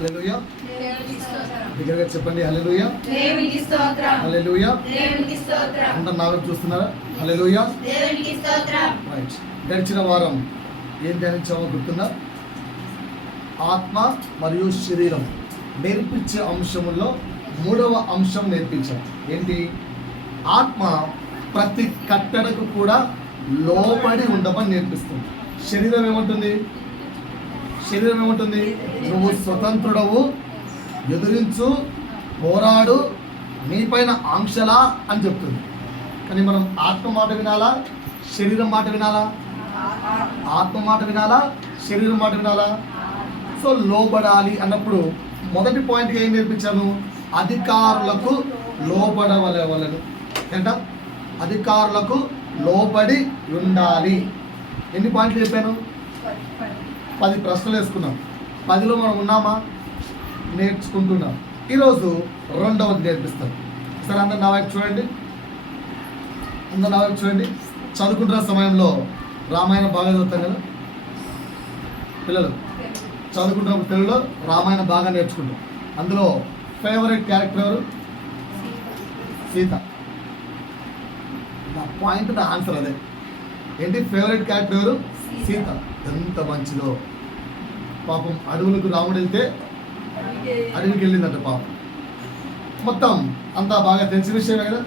హల్లెలూయా. దగ్గరగా చెప్పండి హల్లెలూయా. హల్లెలూయా. అందరూ నా వైపు చూస్తున్నారా? హల్లెలూయా. రైట్. గడిచిన వారం ఏం ధ్యానించామో గుర్తుందా? ఆత్మ మరియు శరీరం నేర్పించే అంశముల్లో 3వ అంశం నేర్పించాం. ఏంటి? ఆత్మ ప్రతి కట్టడకు కూడా లోబడి ఉండమని నేర్పిస్తుంది. శరీరం ఏమంటుంది? నువ్వు స్వతంత్రుడవు, ఎదురించు, పోరాడు, నీపైన ఆంక్షలా అని చెప్తుంది. కానీ మనం ఆత్మ మాట వినాలా, శరీరం మాట వినాలా? ఆత్మ మాట వినాలా, శరీరం మాట వినాలా? సో లోబడాలి అన్నప్పుడు మొదటి పాయింట్గా ఏం నేర్పించాను? అధికారులకు లోబడవలెను. ఏంట? అధికారులకు లోబడి ఉండాలి. ఎన్ని పాయింట్లు చెప్పాను? 10 ప్రశ్నలు వేసుకున్నాం. 10లో మనం ఉన్నామా? నేర్చుకుంటున్నాం. ఈరోజు 2వది నేర్పిస్తాను. సరే, అందరు నా వైపు చూడండి. చదువుకుంటున్న సమయంలో రామాయణం బాగా చదువుతాం కదా పిల్లలు. చదువుకుంటున్న పిల్లలు రామాయణం బాగా నేర్చుకుంటాం. అందులో ఫేవరెట్ క్యారెక్టర్ ఎవరు? సీత. నా పాయింట్, నా ఆన్సర్ అదే. ఏంటి ఫేవరెట్ క్యారెక్టర్ ఎవరు? సీత. ఎంత మంచిదో. పాపం అడవులకు రాముడు వెళ్తే అడవికి వెళ్ళిందంట పాపం. మొత్తం అంతా బాగా తెలిసిన విషయమే కదా.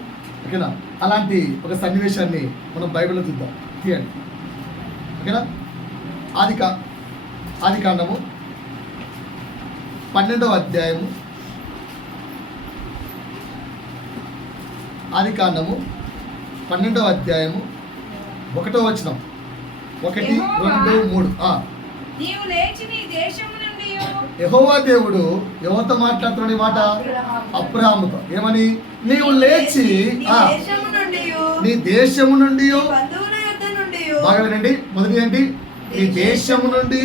ఓకేనా? అలాంటి ఒక సన్నివేశాన్ని మనం బైబిల్లో చూద్దాం. తీయండి. ఓకేనా? ఆదికాండము 12వ అధ్యాయము. ఆదికాండము 12వ అధ్యాయము 1వ వచనం. 1, 2, 3. యెహోవా దేవుడు ఎవరితో మాట్లాడుతున్నాడు ఈ మాట? అబ్రాహాముతో. ఏమని? నీవు లేచి నీ దేశము నుండి, బాగా వినండి, మొదటి ఏంటి? నీ దేశము నుండి,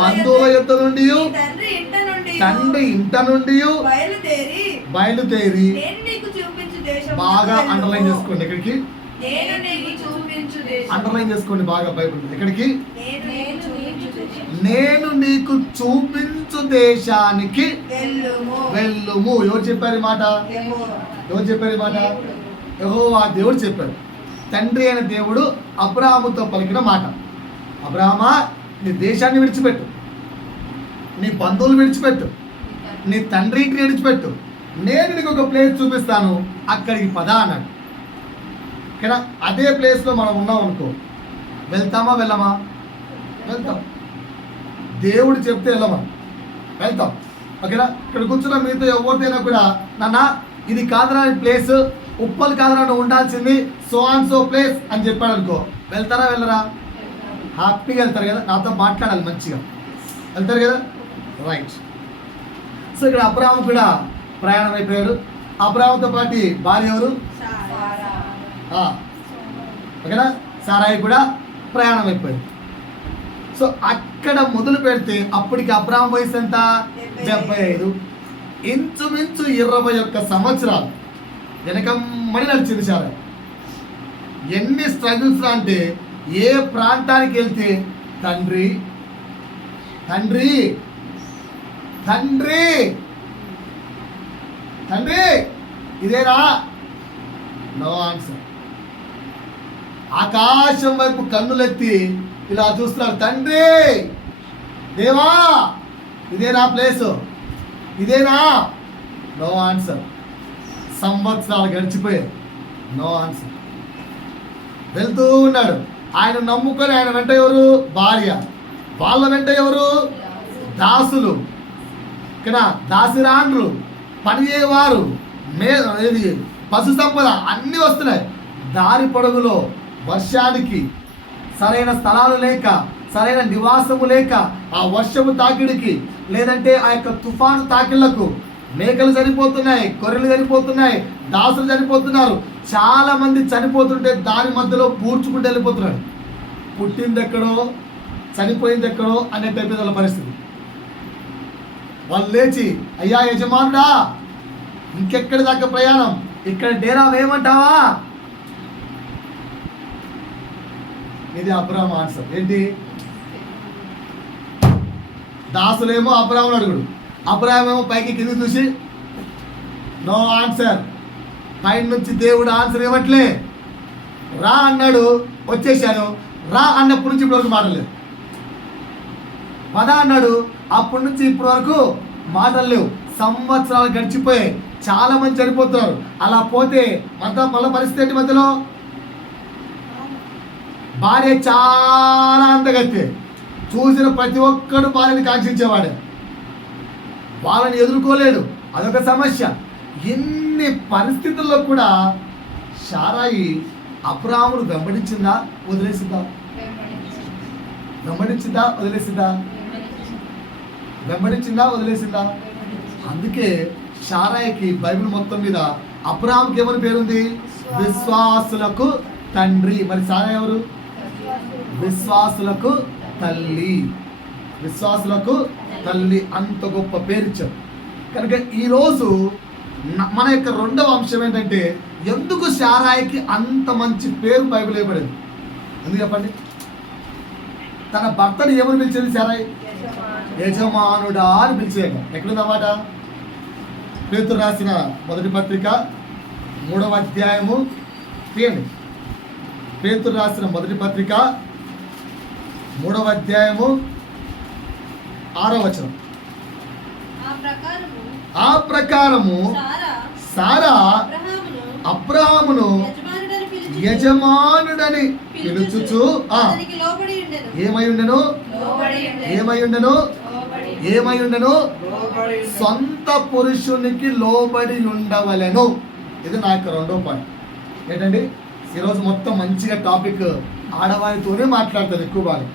బంధువుల యొద్ద నుండి, తండ్రి ఇంట నుండి బయలుదేరి, బాగా అండర్లైన్ చేసుకోండి. ఇక్కడికి అండర్లైన్ చేసుకోండి బాగా బైబిల్. ఎక్కడికి? నేను నీకు చూపించు దేశానికి వెళ్ళుము. ఎవరు చెప్పారు ఈ మాట? యెహోవా దేవుడు చెప్పారు. తండ్రి అయిన దేవుడు అబ్రాహాముతో పలికిన మాట. అబ్రాహామా, నీ దేశాన్ని విడిచిపెట్టు, నీ బంధువులు విడిచిపెట్టు, నీ తండ్రి ఇంటిని విడిచిపెట్టు, నేను నీకు ఒక ప్లేస్ చూపిస్తాను, అక్కడికి పద అన్నాడు. ఓకేనా? అదే ప్లేస్లో మనం ఉన్నాం అనుకో, వెళ్తామా వెళ్ళమా? వెళ్తాం. దేవుడు చెప్తే వెళ్తాం. ఓకేనా? ఇక్కడ కూర్చున్న మీతో ఎవరిదైనా కూడా, నాన్న ఇది కాదురా ప్లేస్, ఉప్పల్ కాదురా నువ్వు ఉండాల్సింది, సో అండ్ సో ప్లేస్ అని చెప్పాడు అనుకో, వెళ్తారా వెళ్ళరా? హ్యాపీగా వెళ్తారు కదా. నాతో మాట్లాడాలి మంచిగా, వెళ్తారు కదా. రైట్. సో ఇక్కడ అబ్రాహాము కూడా ప్రయాణం అయిపోయాడు. అబ్రాహాముతో పాటు భార్య ఎవరు? ఓకేనా? సారాయి కూడా ప్రయాణం అయిపోయింది. సో అక్కడ మొదలు పెడితే అప్పటికి అబ్రాహాం వయసు ఎంత? 75. ఇంచుమించు 21 సంవత్సరాలు వెనకమ్మడి నడిచింది సారా. ఎన్ని స్ట్రగుల్స్ అంటే, ఏ ప్రాంతానికి వెళ్తే తండ్రి తండ్రి తండ్రి తండ్రి ఇదేనా? No answer. ఆకాశం వైపు కన్నులెత్తి ఇలా చూస్తున్నాడు. తండ్రి, దేవా ఇదేనా ప్లేసు? ఇదేనా? No answer. సంవత్సరాలు గడిచిపోయాయి. No answer. వెళ్తూ ఉన్నాడు. ఆయన నమ్ముకొని ఆయన వెంట ఎవరు? భార్య. వాళ్ళ వెంట ఎవరు? దాసులు. ఇక్కడ దాసిరాండ్రు, పనిచేయవారు, పశు సంపద అన్నీ వస్తున్నాయి. దారి పొడుగులో వర్షానికి సరైన స్థలాలు లేక, సరైన నివాసము లేక, ఆ వర్షము తాకిడికి, లేదంటే ఆ యొక్క తుఫాను తాకిళ్లకు మేకలు చనిపోతున్నాయి, గొర్రెలు చనిపోతున్నాయి, దాసులు చనిపోతున్నారు. చాలా మంది చనిపోతుంటే దాని మధ్యలో పూడ్చుకుంటూ వెళ్ళిపోతున్నాడు. పుట్టింది ఎక్కడో, చనిపోయింది ఎక్కడో అనే టైప్ వాళ్ళ పరిస్థితి. వాళ్ళు లేచి, అయ్యా యజమానుడా, ఇంకెక్కడి దాకా ప్రయాణం, ఇక్కడ డేరా వేయమంటావా? ఇది అబ్రాహాం ఆన్సర్. ఏంటి? దాసులేమో అబ్రాహామును అడుగుడు. అబ్రాహాం ఏమో పైకి కింద చూసి నో ఆన్సర్. పైన నుంచి దేవుడు ఆన్సర్ ఇవ్వట్లే. రా అన్నాడు, వచ్చేసాను. రా అన్నప్పటి నుంచి ఇప్పటి వరకు మాటలేదు. పద అన్నాడు, అప్పటి నుంచి ఇప్పటి వరకు మాటలు లేవు. సంవత్సరాలు గడిచిపోయాయి. చాలా మంది చనిపోతున్నారు. అలా పోతే మళ్ళీ పరిస్థితి ఏంటి? మధ్యలో భార్య చాలా అందగత్తే. చూసిన ప్రతి ఒక్కడు భార్యని కాంక్షించేవాడే. వాళ్ళని ఎదుర్కోలేడు, అదొక సమస్య. ఎన్ని పరిస్థితుల్లో కూడా శారాయి అబ్రాహామును వెంబడించిందా వదిలేసిందా? వెంబడించిందా వదిలేసిందా? వెంబడించిందా వదిలేసిందా? అందుకే శారాయికి బైబిల్ మొత్తం మీద అబ్రాహాంకి ఏమని పేరుంది? విశ్వాసులకు తండ్రి. మరి శారా ఎవరు? విశ్వాసులకు తల్లి. విశ్వాసులకు తల్లి, అంత గొప్ప పేరు ఇచ్చారు. కనుక ఈరోజు మన యొక్క రెండవ అంశం ఏంటంటే, ఎందుకు శారాయికి అంత మంచి పేరు బైబిల్ ఇవ్వబడింది? ఎందుకు చెప్పండి? తన భర్తను ఏమని పిలిచేది శారాయి? యజమానుడా అని పిలిచేది. ఎక్కడుందన్నమాట? పేతురు రాసిన మొదటి పత్రిక 3వ అధ్యాయము తీయండి. పేతురు రాసిన మొదటి పత్రిక 3వ అధ్యాయము 6వ వచనం. ఆ ప్రకారము సారా అబ్రాహామును యజమానుడని పిలుచుచు ఏమై ఉండెను? ఏమై ఉండెను? ఏమై ఉండెను? సొంత పురుషునికి లోబడి ఉండవలెను. ఇది నా యొక్క రెండో పాయింట్. ఏంటండి? ఈరోజు మొత్తం మంచిగా టాపిక్ ఆడవారితోనే మాట్లాడతాను ఎక్కువ బాగా.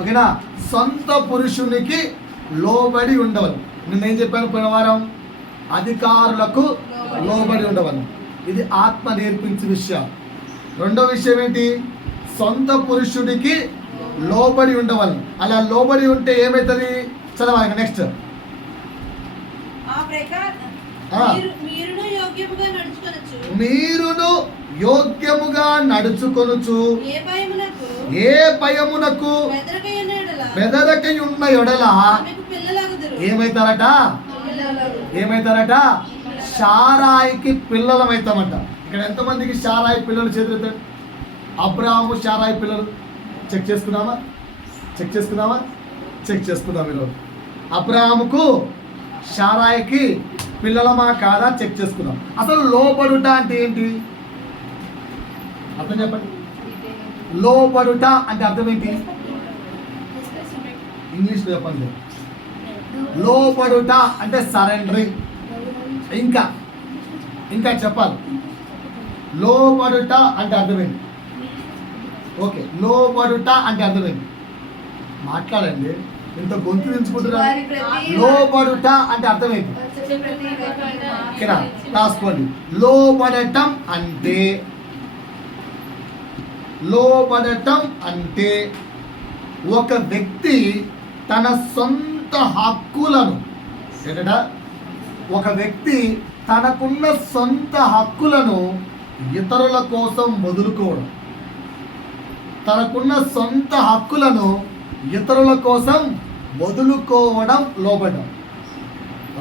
ఓకేనా? సొంత పురుషునికి లోబడి ఉండవలను. నేనేం చెప్పాను పోయిన వారం? అధికారులకు లోబడి ఉండవలను. ఇది ఆత్మ నేర్పించే విషయం. రెండో విషయం ఏంటి? సొంత పురుషుడికి లోబడి ఉండవలను. అలా లోబడి ఉంటే ఏమవుతుంది? చదవాలి నెక్స్ట్. మీరును యోగ్యముగా నడుచుకొనుచు ఏ భయమునకు బెదరకయున్న ఎడల ఏమైతారట? ఏమైతారట? శారాయికి పిల్లలమైతామంట. ఇక్కడ ఎంతమందికి శారాయి పిల్లలు చేతులెత్తండి. అబ్రాహాము శారాయి పిల్లలు చెక్ చేసుకుందామా? చెక్ చేసుకుందామా? చెక్ చేసుకుందాం. ఈరోజు అబ్రాహాముకు శారాయికి పిల్లలమా కాదా చెక్ చేసుకుందాం. అసలు లోబడుట అంటే ఏంటి? అర్థం చెప్పండి. లోబడుట అంటే అర్థం ఏంటి? ఇంగ్లీష్లో చెప్పండి. లోబడుట అంటే సరెండరింగ్. ఇంకా చెప్పాలి. లోబడుట అంటే అర్థమైంది. ఓకే, లోబడుట అంటే అర్థమైంది. మాట్లాడండి, ఇంత గొంతు దించుకుంటున్నా. లోబడుట అంటే అర్థమైంది. ఇక్కడ రాసుకోండి. లోబడటం అంటే ఒక వ్యక్తి తన సొంత హక్కులను ఏంటట? ఒక వ్యక్తి తనకున్న సొంత హక్కులను ఇతరుల కోసం వదులుకోవడం. తనకున్న సొంత హక్కులను ఇతరుల కోసం వదులుకోవడం లోబడడం.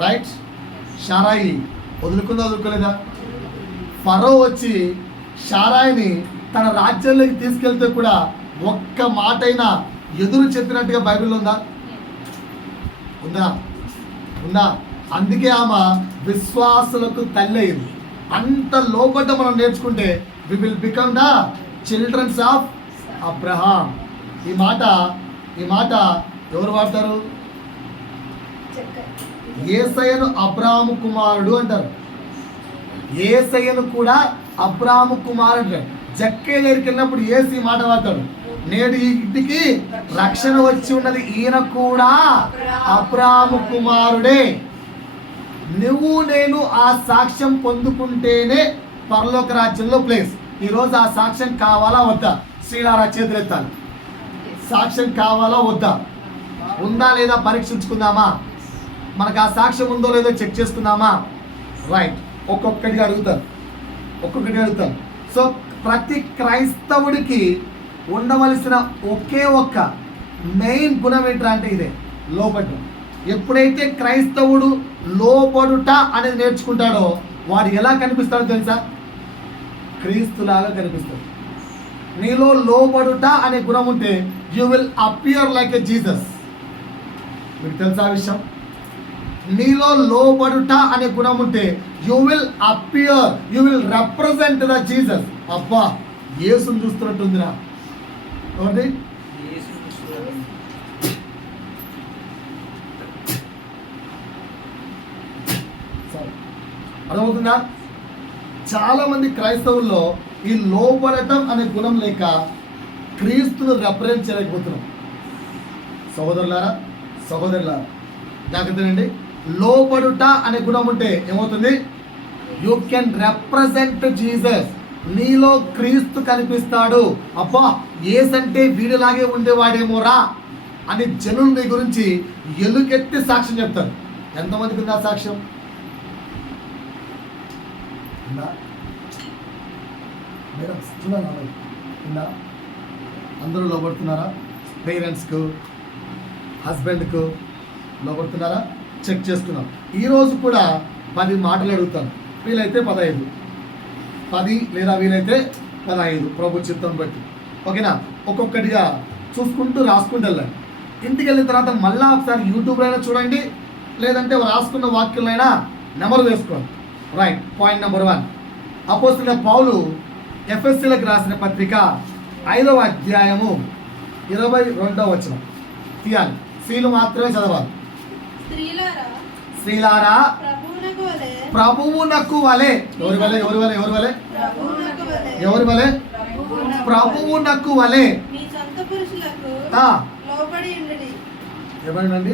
రైట్? శారాయి వదులుకోలేదా? ఫరో వచ్చి శారాయిని తన రాజ్యంలోకి తీసుకెళ్తే కూడా ఒక్క మాటైనా ఎదురు చెప్పినట్టుగా బైబిల్లో ఉందా? ఉందా? అందుకే ఆమె విశ్వాసులకు తల్లి అయింది. అంత లోబడ్డ మనం నేర్చుకుంటే we will become the childrens of Abraham. ఈ మాట ఎవరు వాడతారు? యేసయ్యను అబ్రాహాము కుమారుడు అంటారు. యేసయ్యను కూడా అబ్రాహాము కుమారుడు. జక్కే దగ్గరికి వెళ్ళినప్పుడు యేసు ఈ మాట వాడతాడు. నేడు ఈ ఇంటికి రక్షణ వచ్చి ఉన్నది, ఈయన కూడా అబ్రాహాము కుమారుడే. నువ్వు నేను ఆ సాక్ష్యం పొందుకుంటేనే పరలోక రాజ్యంలో ప్లేస్. ఈరోజు ఆ సాక్ష్యం కావాలా వద్దా? శ్రీలారా చేతులెత్తాలి. సాక్ష్యం కావాలా వద్దా? ఉందా లేదా పరీక్షించుకుందామా? మనకు ఆ సాక్ష్యం ఉందో లేదో చెక్ చేసుకుందామా? రైట్. ఒక్కొక్కటిగా అడుగుతాను. సో ప్రతి క్రైస్తవుడికి ఉండవలసిన ఒకే ఒక్క మెయిన్ గుణం ఏంట్రా అంటే ఇదే. లోబడ్డం. ఎప్పుడైతే క్రైస్తవుడు లోబడుట అనేది నేర్చుకుంటాడో వాడు ఎలా కనిపిస్తాడో తెలుసా? క్రీస్తులాగా కనిపిస్తాడు. నీలో లోబడుట అనే గుణం ఉంటే you will appear like a Jesus. మీకు తెలుసా ఆ విషయం? నీలో లోబడుట అనే గుణం ఉంటే you will appear, you will represent the Jesus. అబ్బా, యేసుని చూస్తున్నట్టుందిరా. ఎవరిది? అర్థమవుతుందా? చాలా మంది క్రైస్తవుల్లో ఈ లోబడటం అనే గుణం లేక క్రీస్తును రిప్రజెంట్ చేయలేకపోతున్నాం. సహోదరులారా, జాగ్రత్తనండి. లోబడుట అనే గుణం ఉంటే ఏమవుతుంది? You can represent Jesus. నీలో క్రీస్తు కనిపిస్తాడు. అబ్బా, యేసంటే వీడిలాగే ఉండేవాడేమోరా అని జనులు నీ గురించి ఎలుగెత్తి సాక్ష్యం చెప్తారు. ఎంతమందికి ఉందా సాక్ష్యం? అందరూ లోబడుతున్నారా? పేరెంట్స్కు, హస్బెండ్కు లోబడుతున్నారా? చెక్ చేసుకున్నాం. ఈరోజు కూడా 10 మాటలు అడుగుతాను. వీలైతే 15, 10 లేదా వీలైతే 15 ప్రభు చిత్తం బట్టి. ఓకేనా? ఒక్కొక్కటిగా చూసుకుంటూ రాసుకుంటూ వెళ్ళండి. ఇంటికి వెళ్ళిన తర్వాత మళ్ళీ ఒకసారి యూట్యూబ్లో అయినా చూడండి, లేదంటే రాసుకున్న వాక్యాలైనా నెంబర్ వేసుకోండి. రైట్. పాయింట్ నెంబర్ 1, అపోస్తలుడైన పౌలు ఎఫెసీయులకు రాసిన పత్రిక 5వ అధ్యాయము 22వ వచనం తీయాలి. స్త్రీలు మాత్రమే చదవాలి. స్త్రీలారా ప్రభువునకు వలె. ఎవరి వలె? ప్రభువునకు వలె. ఏమనండి?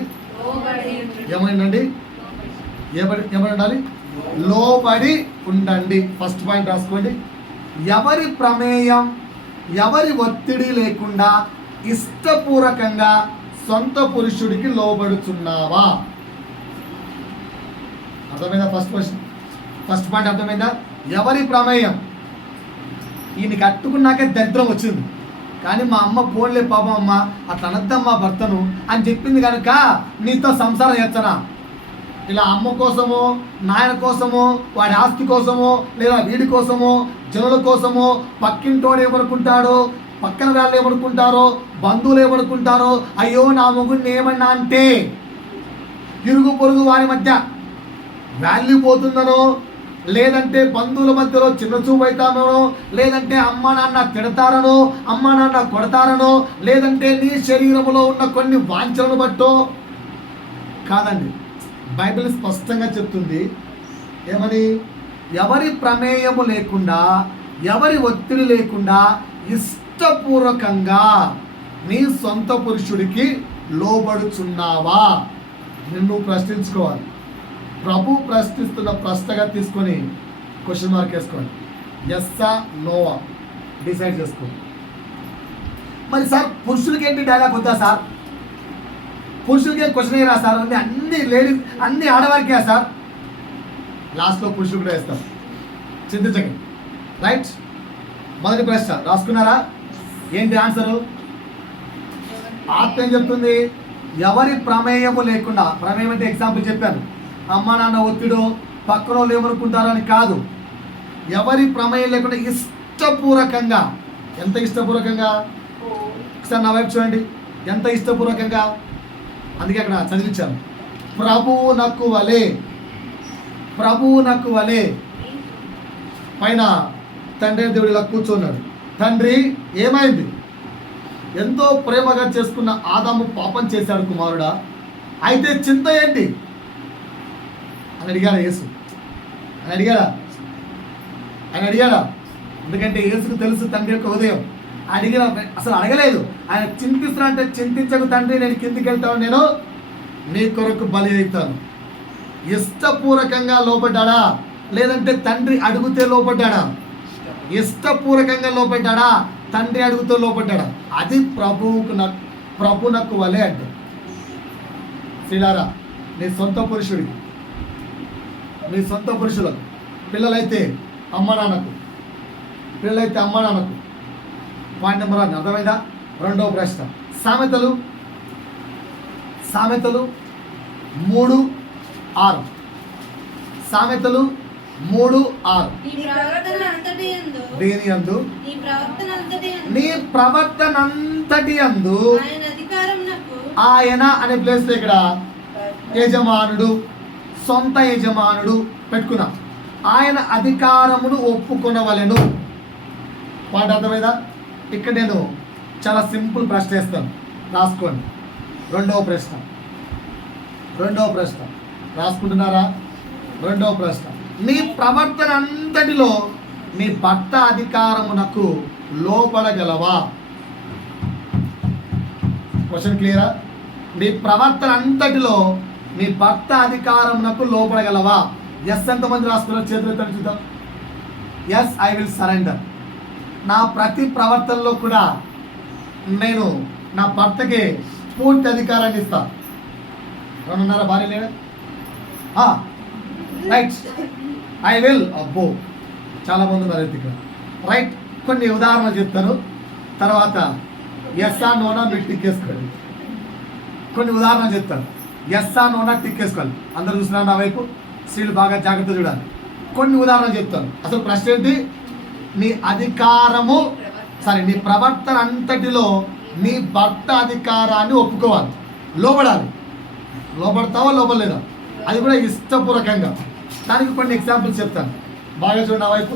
లోబడి ఉండండి. ఫస్ట్ పాయింట్ రాసుకోండి. ఎవరి ప్రమేయం, ఎవరి ఒత్తిడి లేకుండా ఇష్టపూర్వకంగా సొంత పురుషుడికి లోబడుచున్నావా? అర్థమైందా? ఫస్ట్ పాయింట్ అర్థమైందా? ఎవరి ప్రమేయం. ఈయన కట్టుకున్నాకే దరిద్రం వచ్చింది, కానీ మా అమ్మ పోన్లే పాపం అమ్మ అట్లా అనద్దమ్మా భర్తను అని చెప్పింది కనుక నీతో సంసారం చేస్తానా? ఇలా అమ్మ కోసమో, నాయన కోసమో, వాడి ఆస్తి కోసమో, లేదా వీడి కోసమో, జనుల కోసమో, పక్కింటోడు ఏమనుకుంటాడో, పక్కన వాళ్ళు ఏమనుకుంటారో, బంధువులు ఏమనుకుంటారో, అయ్యో నా మొగుడిని ఏమన్నా అంటే ఇరుగు పొరుగు వారి మధ్య వాల్యూ పోతుందనో, లేదంటే బంధువుల మధ్యలో చిన్న చూపు అవుతానో, లేదంటే అమ్మ నాన్న తిడతారనో, అమ్మ నాన్న కొడతారనో, లేదంటే నీ శరీరంలో ఉన్న కొన్ని వాంఛలను బట్టో కాదండి. బైబిల్ స్పష్టంగా చెప్తుంది ఏమని? ఎవరి ప్రమేయము లేకుండా, ఎవరి ఒత్తిడి లేకుండా ఇష్టపూర్వకంగా నీ సొంత పురుషుడికి లోబడుచున్నావా? నిన్ను ప్రశ్నించుకోవాలి. ప్రభు ప్రశ్నిస్తున్న ప్రశ్నగా తీసుకొని క్వశ్చన్ మార్క్ వేసుకోండి. ఎస్సా నోవా డిసైడ్ చేసుకోండి. మరి సార్ పురుషులకి ఏంటి డైలాగ్ వద్దా సార్? పురుషులకి క్వశ్చన్ అయ్యారా సార్? అన్ని లేడీస్, అన్ని ఆడవారికే సార్? లాస్ట్లో పురుషులు కూడా వేస్తాం. చింతించండి. రైట్. మొదటి ప్రశ్న రాసుకున్నారా? ఏంటి ఆన్సరు? ఆత్మ ఏం చెప్తుంది? ఎవరి ప్రమేయము లేకుండా. ప్రమేయం అంటే ఎగ్జాంపుల్ చెప్పాను, అమ్మ నాన్న ఒత్తిడో, పక్కన వాళ్ళు ఏమనుకుంటారో అని కాదు. ఎవరి ప్రమేయం లేకుండా ఇష్టపూర్వకంగా. ఎంత ఇష్టపూర్వకంగా? ఒకసారి నా వైపు చూడండి. ఎంత ఇష్టపూర్వకంగా? అందుకే అక్కడ చదివించాను. ప్రభువునకు వలె. పైన తండ్రి దేవుడు ఇలా కూర్చున్నాడు. తండ్రి ఏమైంది? ఎంతో ప్రేమగా చేసుకున్న ఆదాము పాపం చేశాడు కుమారుడా, అయితే చింత ఏంటి అని అడిగాడా యేసు? ఆయన అడిగాడా? ఎందుకంటే యేసుకు తెలుసు తండ్రి యొక్క హృదయం. అసలు అడగలేదు. ఆయన చింతిస్తున్నా అంటే, చింతించకు తండ్రి, నేను కిందికి వెళ్తాను, నేను నీ కొరకు బలి అవుతాను. ఇష్టపూర్వకంగా లోపడ్డా, లేదంటే తండ్రి అడుగుతే లోపడ్డా? ఇష్టపూర్వకంగా లోపడ్డా, తండ్రి అడుగుతూ లోపడ్డా? అది ప్రభునకు వలె అంటే. శ్రీలారా, నీ సొంత పురుషులకు, పిల్లలైతే అమ్మ నాన్నకు. పాయింట్ నెంబర్ 1 అర్థమైందా? రెండవ ప్రశ్న, సామెతలు 3:6. సామెతలు 3:6. దేని యందు నీ ప్రవర్తనంతటి యందు ఆయన అనే ప్లేస్ ఇక్కడ యజమానుడు, సొంత యజమానుడు పెట్టుకున్నాం. ఆయన అధికారమును ఒప్పుకొనవలెను. మాట అర్థమైందా? ఇక్కడ నేను చాలా సింపుల్ ప్రశ్న వేస్తాను, రాసుకోండి. రెండవ ప్రశ్న రాసుకుంటున్నారా? రెండవ ప్రశ్న, నీ ప్రవర్తన అంతటిలో నీ భర్త అధికారమునకు లోపడగలవా? క్వశ్చన్ క్లియరా? నీ ప్రవర్తన అంతటిలో నీ భర్త అధికారమునకు లోపడగలవా? ఎస్ ఎంతమంది రాస్తున్నారు? చేతులు ఎత్తండి చూద్దాం. Yes, I will surrender. నా ప్రతి ప్రవర్తనలో కూడా నేను నా భర్తకి పూర్తి అధికారాన్ని ఇస్తా. ఎవరున్నారా? భార్య లేడా? Right, I will. అబ్బో, చాలా మంది ఉన్నారు ఇక్కడ. రైట్, కొన్ని ఉదాహరణలు చెప్తాను, తర్వాత ఎస్ ఆ నోనా మీరు టిక్ వేసుకోండి. కొన్ని ఉదాహరణలు చెప్తాను, ఎస్ ఆ నోనా టిక్ వేసుకోవాలి. అందరూ చూస్తున్నారు నా వైపు, స్త్రీలు బాగా జాగ్రత్త చూడాలి. కొన్ని ఉదాహరణలు చెప్తాను. అసలు ప్రశ్న ఏంటి? నీ అధికారము నీ ప్రవర్తన అంతటిలో నీ భర్త అధికారాన్ని ఒప్పుకోవాలి, లోబడాలి. లోబడతావా లోబడలేదా? అది కూడా ఇష్టపూర్వకంగా. దానికి కొన్ని ఎగ్జాంపుల్స్ చెప్తాను. బాగా చూడండి, నా వైపు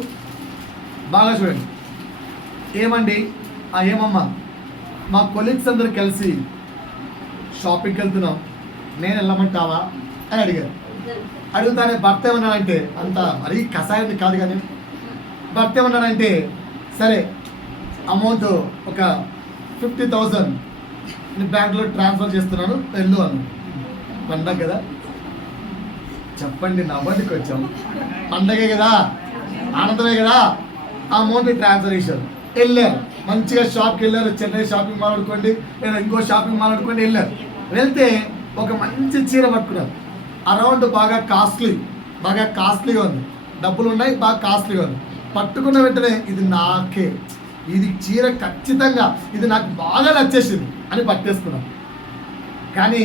బాగా చూడండి. ఏమండి, ఏమమ్మా, మా కొలీగ్స్ అందరూ కలిసి షాపింగ్కి వెళ్తున్నాం, నేను వెళ్ళమంటావా అని అడిగారు. అడుగుతానే భర్త ఏమన్నానంటే, అంత మరీ కషాయాన్ని కాదు కానీ భర్త ఏమన్నానంటే, సరే అమౌంట్ ఒక 50,000 నీ బ్యాంక్లో ట్రాన్స్ఫర్ చేస్తున్నాను, వెళ్ళు అను. పండగ కదా, చెప్పండి, నవ్వండి కొంచెం. పండగే కదా, ఆనందమే కదా. ఆ అమౌంట్ ట్రాన్స్ఫర్ చేశారు, వెళ్ళారు. మంచిగా షాప్కి వెళ్ళారు. చెన్నై షాపింగ్ మాల్ అనుకోండి, లేదా ఇంకో షాపింగ్ మాల్ అనుకోండి, వెళ్ళారు. వెళ్తే ఒక మంచి చీర పట్టుకున్నారు. అరౌండ్ బాగా కాస్ట్లీగా ఉంది, డబ్బులు ఉన్నాయి, బాగా కాస్ట్లీగా ఉంది. పట్టుకున్న వెంటనే ఇది నాకే, ఇది చీర ఖచ్చితంగా ఇది నాకు బాగా నచ్చేసింది అని పట్టేసుకున్నాం. కానీ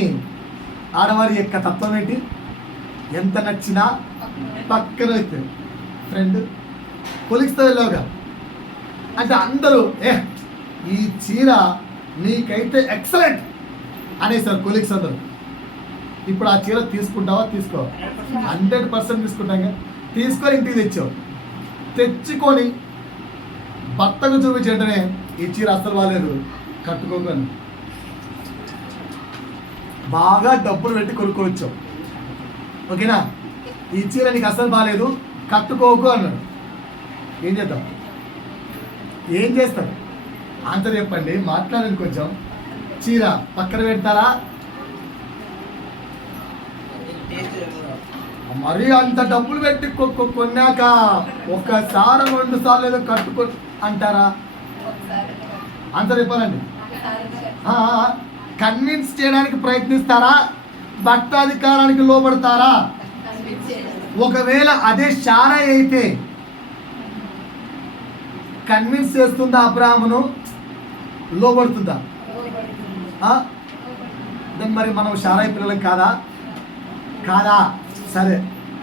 ఆడవారి యొక్క తత్వం ఏంటి? ఎంత నచ్చినా పక్కన వ్యక్తి, ఫ్రెండ్, కొలిక్స్తో వెళ్ళావుగా అంటే అందరూ ఈ చీర నీకైతే ఎక్సలెంట్ అనేసారు కొలిక్స్ అందరూ. ఇప్పుడు ఆ చీర తీసుకుంటావా? తీసుకో, 100% తీసుకుంటాం. తీసుకొని ఇంటికి తెచ్చుకొని భర్తకు చూపించేటనే ఈ చీర అస్సలు బాగాలేదు, కట్టుకోకని. బాగా డబ్బులు పెట్టి కొనుక్కోవచ్చు, ఓకేనా? ఈ చీర నీకు అస్సలు బాగాలేదు, కట్టుకోకు అన్నాడు. ఏం చేద్దాం? ఏం చేస్తారు? ఆన్సర్ చెప్పండి, మాట్లాడండి కొంచెం. చీర పక్కన పెడతారా? మరి అంత డబ్బులు పెట్టి కొన్నాక ఒక్కసారి 2 సార్లు ఏదో కట్టుకో అంటారా? ఆన్సర్ చెప్పాలండి. కన్విన్స్ చేయడానికి ప్రయత్నిస్తారా? భర్త అధికారానికి లోబడతారా? ఒకవేళ అదే శారా అయితే కన్విన్స్ చేస్తుందా అబ్రాహామును? లోబడుతుందా? మరి మనం శారా పిల్లలం కాదా? సరే,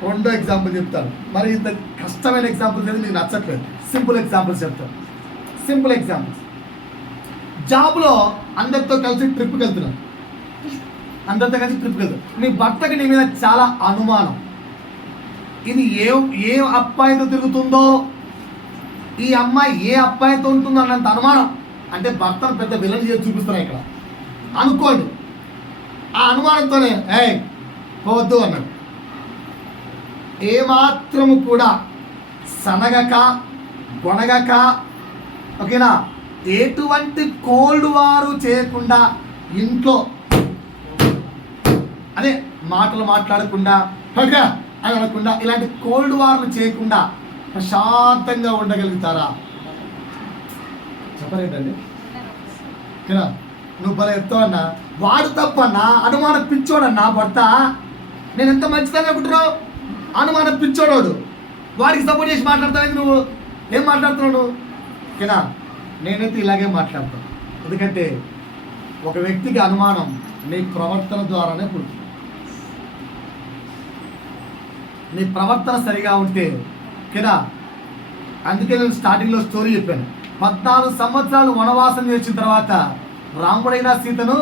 రెండో ఎగ్జాంపుల్ చెప్తాను. మరి ఇంత కష్టమైన ఎగ్జాంపుల్స్ అయితే మీకు నచ్చట్లేదు, సింపుల్ ఎగ్జాంపుల్స్ చెప్తాను. Simple examples. జాబ్లో అందరితో కలిసి ట్రిప్కి వెళ్తున్నాను. మీ భర్తకి నీ మీద చాలా అనుమానం. ఇది ఏ అబ్బాయితో తిరుగుతుందో, ఈ అమ్మాయి ఏ అబ్బాయితో ఉంటుందో అన్నంత అనుమానం. అంటే భర్తను పెద్ద విలన్ చేసి చూపిస్తున్నా ఇక్కడ అనుకోండి. ఆ అనుమానంతోనే పోవద్దు అన్నాడు. ఏమాత్రము కూడా సనగక గొనగక, ఓకేనా, ఎటువంటి కోల్డ్ వారు చేయకుండా, ఇంట్లో అదే మాటలు మాట్లాడకుండా, అని అనకుండా, ఇలాంటి కోల్డ్ వార్లు చేయకుండా ప్రశాంతంగా ఉండగలుగుతారా? చెప్పలేదండి. ఓకేనా? నువ్వు భలే ఎత్తావన్నా, వాడు తప్పన్నా, అనుమానం పిచ్చోడన్నా భర్త. నేను ఎంత మంచిదని అనుకుంటున్నావు? అనుమానం పిచ్చోడు, వాడికి సపోర్ట్ చేసి మాట్లాడతావు. నువ్వు ఏం మాట్లాడుతున్నావు నువ్వు? ఓకేనా? నేనైతే ఇలాగే మాట్లాడతాను. ఎందుకంటే ఒక వ్యక్తికి అనుమానం నీ ప్రవర్తన ద్వారానే పుడుతుంది. నీ ప్రవర్తన సరిగా ఉంటే కదా. అందుకే నేను స్టార్టింగ్లో స్టోరీ చెప్పాను. 14 సంవత్సరాలు వనవాసం చేసిన తర్వాత రాముడైనా సీతను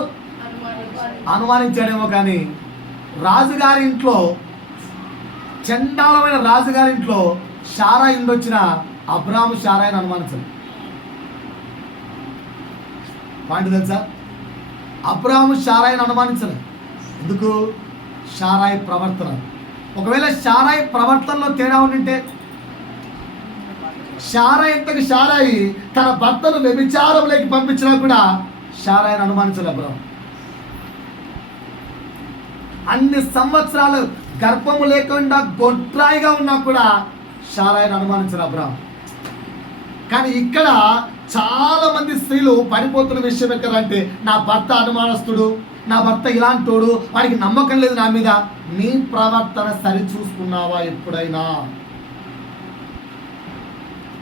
అనుమానించాడేమో, కానీ రాజుగారి ఇంట్లో, చండాలమైన రాజుగారి ఇంట్లో షారా ఇండొచ్చిన అబ్రాము షారాయిని అనుమానించాడు. పాయింట్ తెలుసా? అబ్రాము షారాయిని అనుమానించలేదు. ఎందుకు? షారాయి ప్రవర్తన. ఒకవేళ షారాయి ప్రవర్తనలో తేడా ఉండింటే, షారాయి తన భర్తను వ్యభిచారంలోకి పంపించినా కూడా షారాయిని అనుమానించలేదు అబ్రాము. అన్ని సంవత్సరాలు గర్భము లేకుండా గొడ్రాయిగా ఉన్నా కూడా షారాయిని అనుమానించలేదు అబ్రాము. కానీ ఇక్కడ చాలా మంది స్త్రీలు పడిపోతున్న విషయం ఎక్కడంటే, నా భర్త అనుమానస్తుడు, నా భర్త ఇలాంటోడు, వాడికి నమ్మకం లేదు నా మీద. నీ ప్రవర్తన సరి చూసుకున్నావా ఎప్పుడైనా?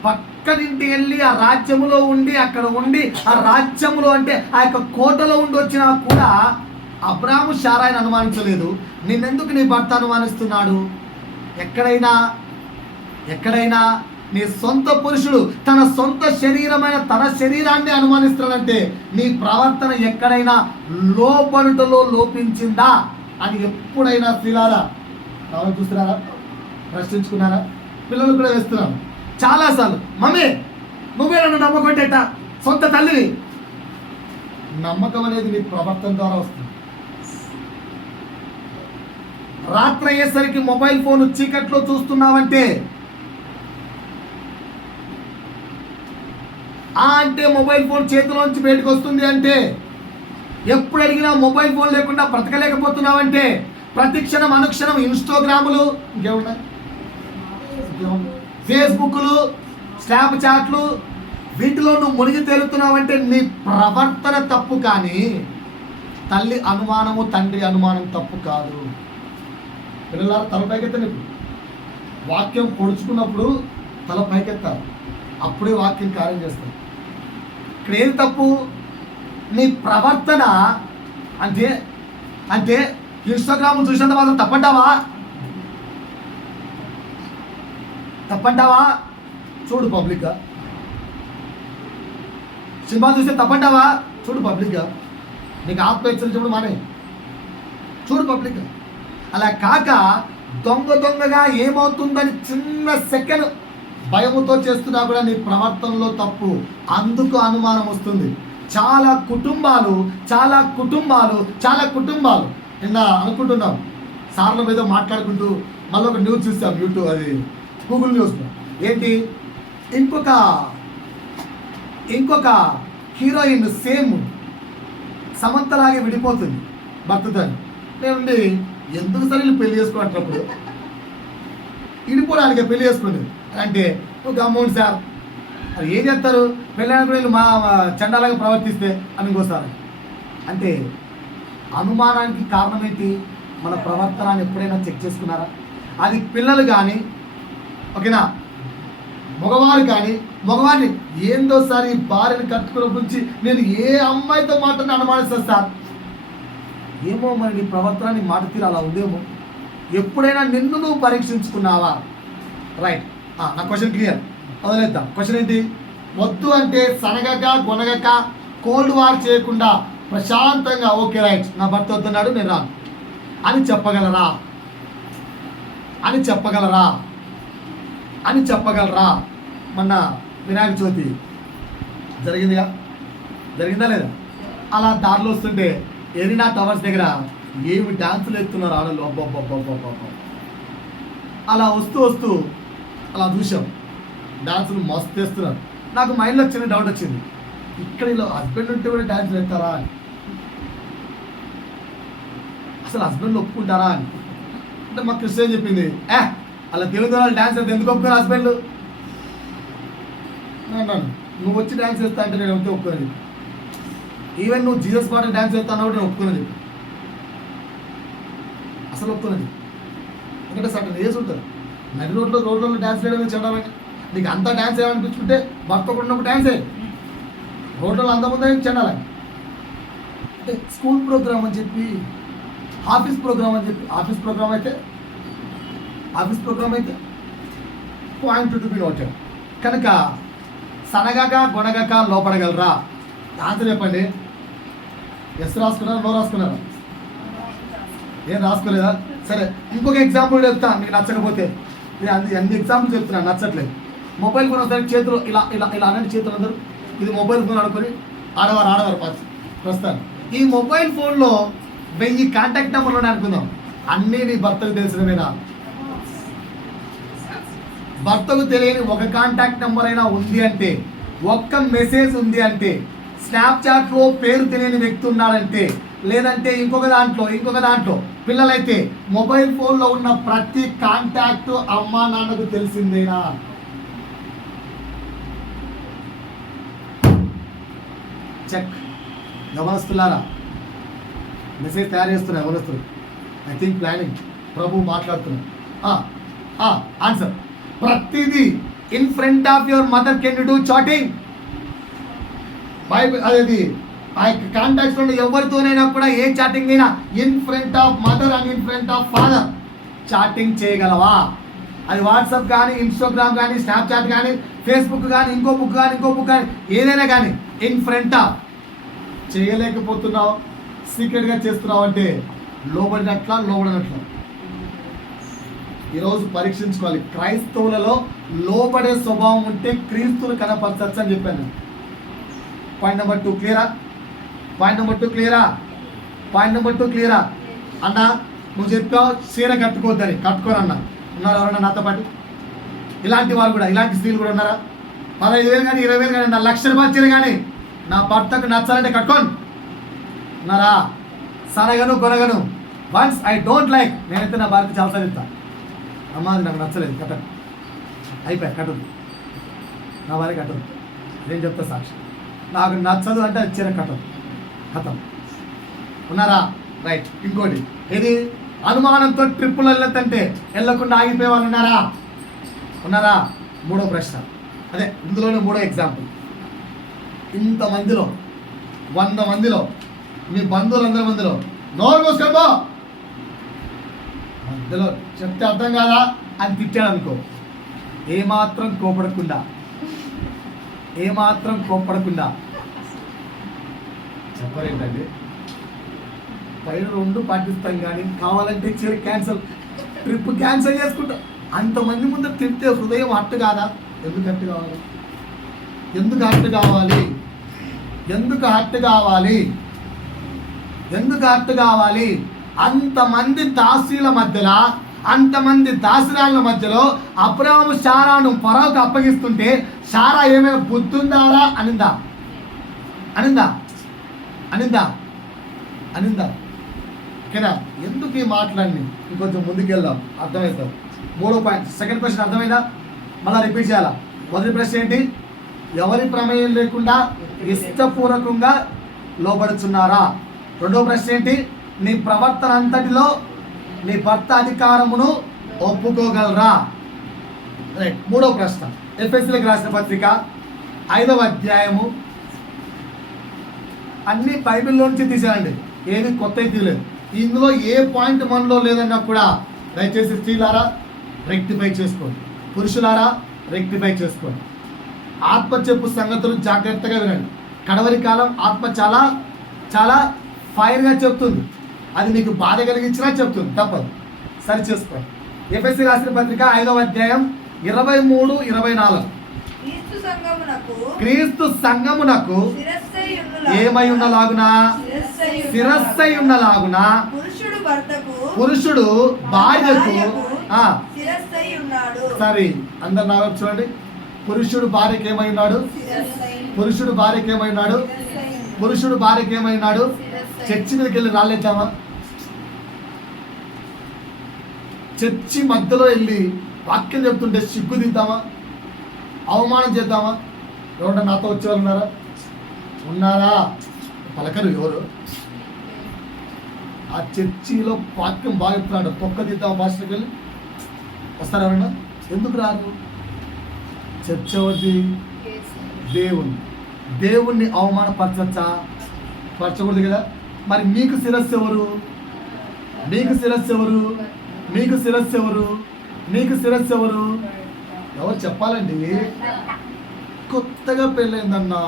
పక్కనింటికి వెళ్ళి ఆ రాజ్యములో ఉండి, అక్కడ ఉండి, ఆ రాజ్యములో అంటే ఆ యొక్క కోటలో ఉండి వచ్చినా కూడా అబ్రాము షారాయిని అనుమానించలేదు. నిన్నెందుకు నీ భర్త అనుమానిస్తున్నాడు? ఎక్కడైనా నీ సొంత పురుషుడు తన సొంత శరీరమైన తన శరీరాన్ని అనుమానిస్తాడంటే నీ ప్రవర్తన ఎక్కడైనా లోపడుటలో లోపించిందా అని ఎప్పుడైనా స్త్రీలారా చూస్తున్నారా? ప్రశ్నించుకున్నారా? పిల్లలు కూడా వేస్తున్నాం చాలాసార్లు. మమ్మీ నువ్వే నన్ను నమ్మకొట్టేట, సొంత తల్లిని. నమ్మకం అనేది నీ ప్రవర్తన ద్వారా వస్తుంది. రాత్రి అయ్యేసరికి మొబైల్ ఫోన్ చీకట్లో చూస్తున్నావంటే, అంటే మొబైల్ ఫోన్ చేతిలోంచి బయటకు వస్తుంది అంటే, ఎప్పుడు అడిగినా మొబైల్ ఫోన్ లేకుండా బ్రతకలేకపోతున్నావంటే, ప్రతి క్షణం అనుక్షణం ఇన్స్టాగ్రాములు, ఇంకేమున్నాయి, ఫేస్బుక్లు, స్నాప్ చాట్లు, వీటిలో నువ్వు మునిగి తేలుతున్నావంటే నీ ప్రవర్తన తప్పు. కానీ తల్లి అనుమానము, తండ్రి అనుమానం తప్పు కాదు. పిల్లలారా తల పైకెత్తండి. వాక్యం పొడుచుకున్నప్పుడు తల పైకెత్తాలి, అప్పుడే వాక్యం కార్యం చేస్తారు. ఇక్కడ ఏది తప్పు? నీ ప్రవర్తన. అంటే ఇన్స్టాగ్రామ్ చూసినంత మాత్రం తప్పంటావా? చూడు పబ్లిక్గా. సినిమా చూస్తే తప్పంటావా? చూడు పబ్లిక్గా. నీకు ఆత్మ హెచ్చరించినప్పుడు మానే చూడు పబ్లిక్గా. అలా కాక దొంగగా ఏమవుతుందని చిన్న సెకండ్ భయముతో చేస్తున్నా కూడా నీ ప్రవర్తనలో తప్పు. అందుకు అనుమానం వస్తుంది. చాలా కుటుంబాలు నిన్న అనుకుంటున్నాం, సార్ల మీద మాట్లాడుకుంటూ మళ్ళీ ఒక న్యూస్ చూస్తాం, యూట్యూబ్ అది గూగుల్ న్యూస్లో. ఏంటి, ఇంకొక హీరోయిన్ సేమ్ సమంతలాగే విడిపోతుంది భర్తతో. నేనుండి ఎందుకు సరే వీళ్ళు పెళ్లి చేసుకున్నప్పుడు విడిపోవడానికి పెళ్లి చేసుకునేది అంటే, ఒక అమౌంట్ సార్ అది ఏం చేస్తారు, పెళ్ళానికి వీళ్ళు మా చండాలంగా ప్రవర్తిస్తే అని ఇంకోసారి. అంటే అనుమానానికి కారణం ఏంటి? మన ప్రవర్తనని ఎప్పుడైనా చెక్ చేసుకున్నారా? అది పిల్లలు కానీ, ఓకేనా, మగవారు కానీ, మగవారిని ఏందో సార్ ఈ భార్యని కట్టుకున్న గురించి నేను ఏ అమ్మాయితో మాట్లాడిన అనుమానిస్తాను సార్. ఏమో మరి నీ ప్రవర్తన, నీ మాట తీరు అలా ఉందేమో. ఎప్పుడైనా నిన్ను నువ్వు పరీక్షించుకున్నావా? రైట్. నా క్వశ్చన్ క్లియర్, వదిలేద్దాం. క్వశ్చన్ ఏంటి? వద్దు అంటే సనగక గొనగక కోల్డ్ వార్ చేయకుండా ప్రశాంతంగా, ఓకే రైట్ నా భర్త వద్దన్నాడు నేను రాను అని చెప్పగలరా? మొన్న వినాయక చవితి జరిగిందా లేదా? అలా దారిలో వస్తుంటే ఎరీనా టవర్స్ దగ్గర ఏమి డాన్సులు ఎత్తున్నారు ఆడలు, అబ్బబ్బబ్బబ్బబ్బ. అలా వస్తూ అలా చూసాం, డాన్సులు మస్తు వేస్తున్నారు. నాకు మైండ్లో చిన్న డౌట్ వచ్చింది, ఇక్కడ ఇలా హస్బెండ్ ఉంటే కూడా డాన్సులు ఎత్తారా అని. అసలు హస్బెండ్లు ఒప్పుకుంటారా అని. అంటే మా క్రిస్టియన్ చెప్పింది, అలా తెలుగు వాళ్ళు డాన్స్ అయితే ఎందుకు ఒప్పుకోరు హస్బెండ్ అన్నాను. నువ్వు వచ్చి డాన్స్ చేస్తా అంటే నేను అంతే ఒప్పుకోనని. ఈవెన్ నువ్వు జీసస్ పాట డాన్స్ చేస్తా అన్నా కూడా నేను ఒప్పుకోనని చెప్పి, అసలు ఒప్పుకోనని. ఎందుకంటే సగం ఏజ్ ఉంటుంది, నడి రోడ్లో డ్యాన్స్ వేయడం చెడాలని. నీకు అంతా డ్యాన్స్ వేయాలనిపించుకుంటే భర్త ఉన్నప్పుడు డ్యాన్స్ వేయాలి, రోడ్లో అంతమంది చెడాలని. అంటే స్కూల్ ప్రోగ్రామ్ అని చెప్పి, ఆఫీస్ ప్రోగ్రామ్ అని చెప్పి, ఆఫీస్ ప్రోగ్రామ్ అయితే పాయింట్ టు బి నోటెడ్. కనుక సనగక గొనగక లోపడగలరా? ఆన్సర్ చెప్పండి. ఎస్ రాసుకున్నారా, నో రాసుకున్నారా? ఏం రాసుకోలేదా? సరే, ఇంకొక ఎగ్జాంపుల్ చెప్తా, మీకు నచ్చకపోతే. నేను అన్ని ఎగ్జాంపుల్ చెప్తున్నాను, నచ్చట్లేదు. మొబైల్ ఫోన్ ఒకసారి చేతులు ఇలా ఇలా ఇలా అనండి, చేతులు అందరూ ఇది మొబైల్ ఫోన్ అనుకొని ఆడవారు ప్రస్తుతాన్ని. ఈ మొబైల్ ఫోన్లో 1000 కాంటాక్ట్ నెంబర్లు ఉన్నాయి అనుకుందాం. అన్నీ నీ భర్తకు తెలిసినవేనా? భర్తకు తెలియని ఒక కాంటాక్ట్ నెంబర్ అయినా ఉంది అంటే, ఒక్క మెసేజ్ ఉంది అంటే, స్నాప్చాట్లో పేరు తెలియని వ్యక్తి ఉన్నాడంటే, లేదంటే ఇంకొక దాంట్లో పిల్లలైతే మొబైల్ ఫోన్లో ఉన్న ప్రతి కాంటాక్ట్ అమ్మా నాన్నకు తెలిసిందేనా? చెక్. గమనిస్తున్నారా? మెసేజ్ తయారు చేస్తున్నా గమనిస్తున్నారు. I think planning. ప్రభు మాట్లాడుతున్నా. ఆన్సర్. ప్రతిదీ in front of your mother can you do chatting. Bible అదేది ఆ యొక్క కాంటాక్ట్స్ లో ఎవరితోనైనా కూడా ఏ చాటింగ్ అయినా in front of mother and in front of father chatting చేయగలవా? అది వాట్సాప్ కానీ, ఇన్స్టాగ్రామ్ కానీ, స్నాప్చాట్ కానీ, ఫేస్బుక్ కానీ, ఇంకో బుక్ కానీ ఏదైనా కానీ ఇన్ ఫ్రంట్ ఆఫ్ చేయలేకపోతున్నావు, సీక్రెట్గా చేస్తున్నావు అంటే లోబడినట్లా? ఈరోజు పరీక్షించుకోవాలి. క్రైస్తవులలో లోబడే స్వభావం ఉంటే క్రీస్తులు కనపరచచ్చు అని చెప్పాను. పాయింట్ నెంబర్ 2 క్లియరా? అన్న నువ్వు చెప్పావు చీర కట్టుకోవద్దని, కట్టుకోరన్నా. ఉన్నారు ఎవరన్నా నాతో పాటు? ఇలాంటి వాళ్ళు కూడా, ఇలాంటి స్త్రీలు కూడా ఉన్నారా? 15,000 కానీ 20,000 కానీ నా ₹1,00,000 చీర కానీ నా భర్తకు నచ్చాలంటే కట్టుకోను ఉన్నారా? సనగను కొనగను. వన్స్ ఐ డోంట్ లైక్, నేనైతే నా భార్యకి చాలాసార్లు చెప్తాను, అమ్మ అది నాకు నచ్చలేదు, కట్టదు, అయిపోయా, కట్టదు, నా భార్య కట్టదు. నేను చెప్తా సాక్షి, నాకు నచ్చదు అంటే అది చీర కట్టదు, కథం. ఉన్నారా? రైట్. ఇంకోటి, ఇది అనుమానంతో ట్రిప్పులు వెళ్ళొద్దంటే వెళ్ళకుండా ఆగిపోయే వాళ్ళు ఉన్నారా? మూడో ప్రశ్న, అదే ఇందులోనే మూడో ఎగ్జాంపుల్. ఇంతమందిలో 100 మందిలో మీ బంధువులందరి మధ్యలో నోరు మూసుకో మధ్యలో చెప్తే అర్థం కాదా అని తిట్టాడు అనుకో, ఏమాత్రం కోపడకుండా చెప్పరేంటండి, పైన 2 పాటిస్తాం కానీ కావాలంటే ట్రిప్ క్యాన్సిల్ చేసుకుంటాం. అంతమంది ముందు తిడితే హృదయం హట్టు కాదా? ఎందుకు హట్టు కావాలి? అంతమంది దాసీల మధ్యలో, అంతమంది దాసిరాల మధ్యలో అబ్రాహాము శారాను ఫరోకు అప్పగిస్తుంటే శారా ఏమైనా బుద్ధుందారా? అనిందా? ఓకేనా? ఎందుకు ఈ మాటలన్నీ ఇంకొంచెం ముందుకెళ్దాం, అర్థమవుతాం. మూడో పాయింట్, సెకండ్ క్వశ్చన్ అర్థమైందా? మళ్ళీ రిపీట్ చేయాలా? మొదటి ప్రశ్న ఏంటి? ఎవరి ప్రమేయం లేకుండా ఇష్టపూర్వకంగా లోబడుచున్నారా? రెండో ప్రశ్న ఏంటి? నీ ప్రవర్తన అంతటిలో నీ భర్త అధికారమును ఒప్పుకోగలరా? రైట్. మూడో ప్రశ్న, ఎఫెసీయులకు రాసిన పత్రిక 5వ అధ్యాయము. అన్ని బైబిల్లోంచి తీసానండి, ఏది కొత్త తీయలేదు. ఇందులో ఏ పాయింట్ మనలో లేదన్నా కూడా దయచేసి స్త్రీలారా రెక్టిఫై చేసుకోండి, పురుషులారా రెక్టిఫై చేసుకోండి. ఆత్మ చెప్పు సంగతులు జాగ్రత్తగా వినండి. కడవరి కాలం ఆత్మ చాలా చాలా ఫైర్గా చెప్తుంది. అది మీకు బాధ కలిగించినా చెప్తుంది, తప్పదు, సరి చేసుకోండి. ఎఫెసీ రాసిన పత్రిక 5వ అధ్యాయం 23-24. క్రీస్తు సంఘమునకు ఏమై ఉన్నలాగునా, శిరస్సై ఉన్నలాగునా పురుషుడు భార్యకు సరే అందరు నా చూడండి. పురుషుడు భార్యకి ఏమై ఉన్నాడు? చర్చి మీదకి వెళ్ళి రాలేద్దామా? చర్చి మధ్యలో వెళ్ళి వాక్యం చెప్తుంటే సిగ్గు దిద్దామా? అవమానం చేద్దామా? ఎవరంటే నాతో వచ్చేవాళ్ళు ఉన్నారా? పలకరు ఎవరు? ఆ చర్చిలో వాక్యం బాగా చెప్తున్నాడు, తొక్క దిద్దామా? మాస్టర్కి వెళ్ళి వస్తారు ఎవరన్నా? ఎందుకు రాదు? చర్చ వద్ది దేవుణ్ణి అవమానపరచవచ్చా? పరచకూడదు కదా. మరి మీకు శిరస్సు ఎవరు? మీకు శిరస్సు ఎవరు? మీకు శిరస్సు ఎవరు? మీకు శిరస్సు ఎవరు? ఎవరు చెప్పాలండి? కొత్తగా పెళ్ళైందన్నా,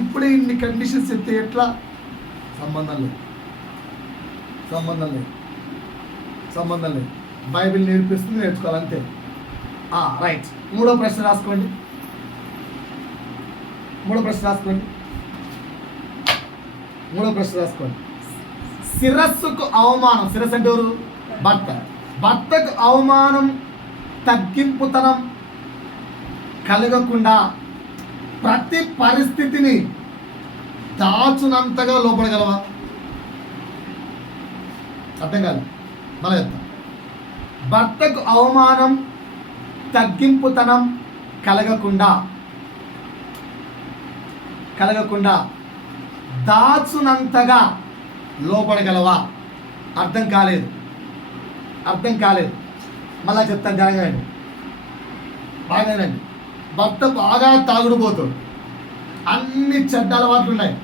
ఇప్పుడే ఇన్ని కండిషన్స్ ఎత్తే ఎట్లా? సంబంధం లేదు, సంబంధం లేదు, సంబంధం లేదు. బైబిల్ నేర్పిస్తుంది, నేర్చుకోవాలంతే. రైట్. మూడో ప్రశ్న రాసుకోండి. మూడో ప్రశ్న రాసుకోండి. శిరస్సుకు అవమానం. శిరస్సు అంటే ఎవరు? భర్త. భర్తకు అవమానం, తగ్గింపుతనం కలగకుండా ప్రతి పరిస్థితిని దాచునంతగా లోపడగలవా? అర్థం కాదు, మన చెప్తా. భర్తకు అవమానం, తగ్గింపుతనం కలగకుండా దాచునంతగా లోపడగలవా? అర్థం కాలేదు. మళ్ళా చెప్తాను, జరగండి, బాగానండి. భర్త బాగా తాగుడు పోతాడు, అన్ని చెడ్డ అలవాట్లు ఉన్నాయి.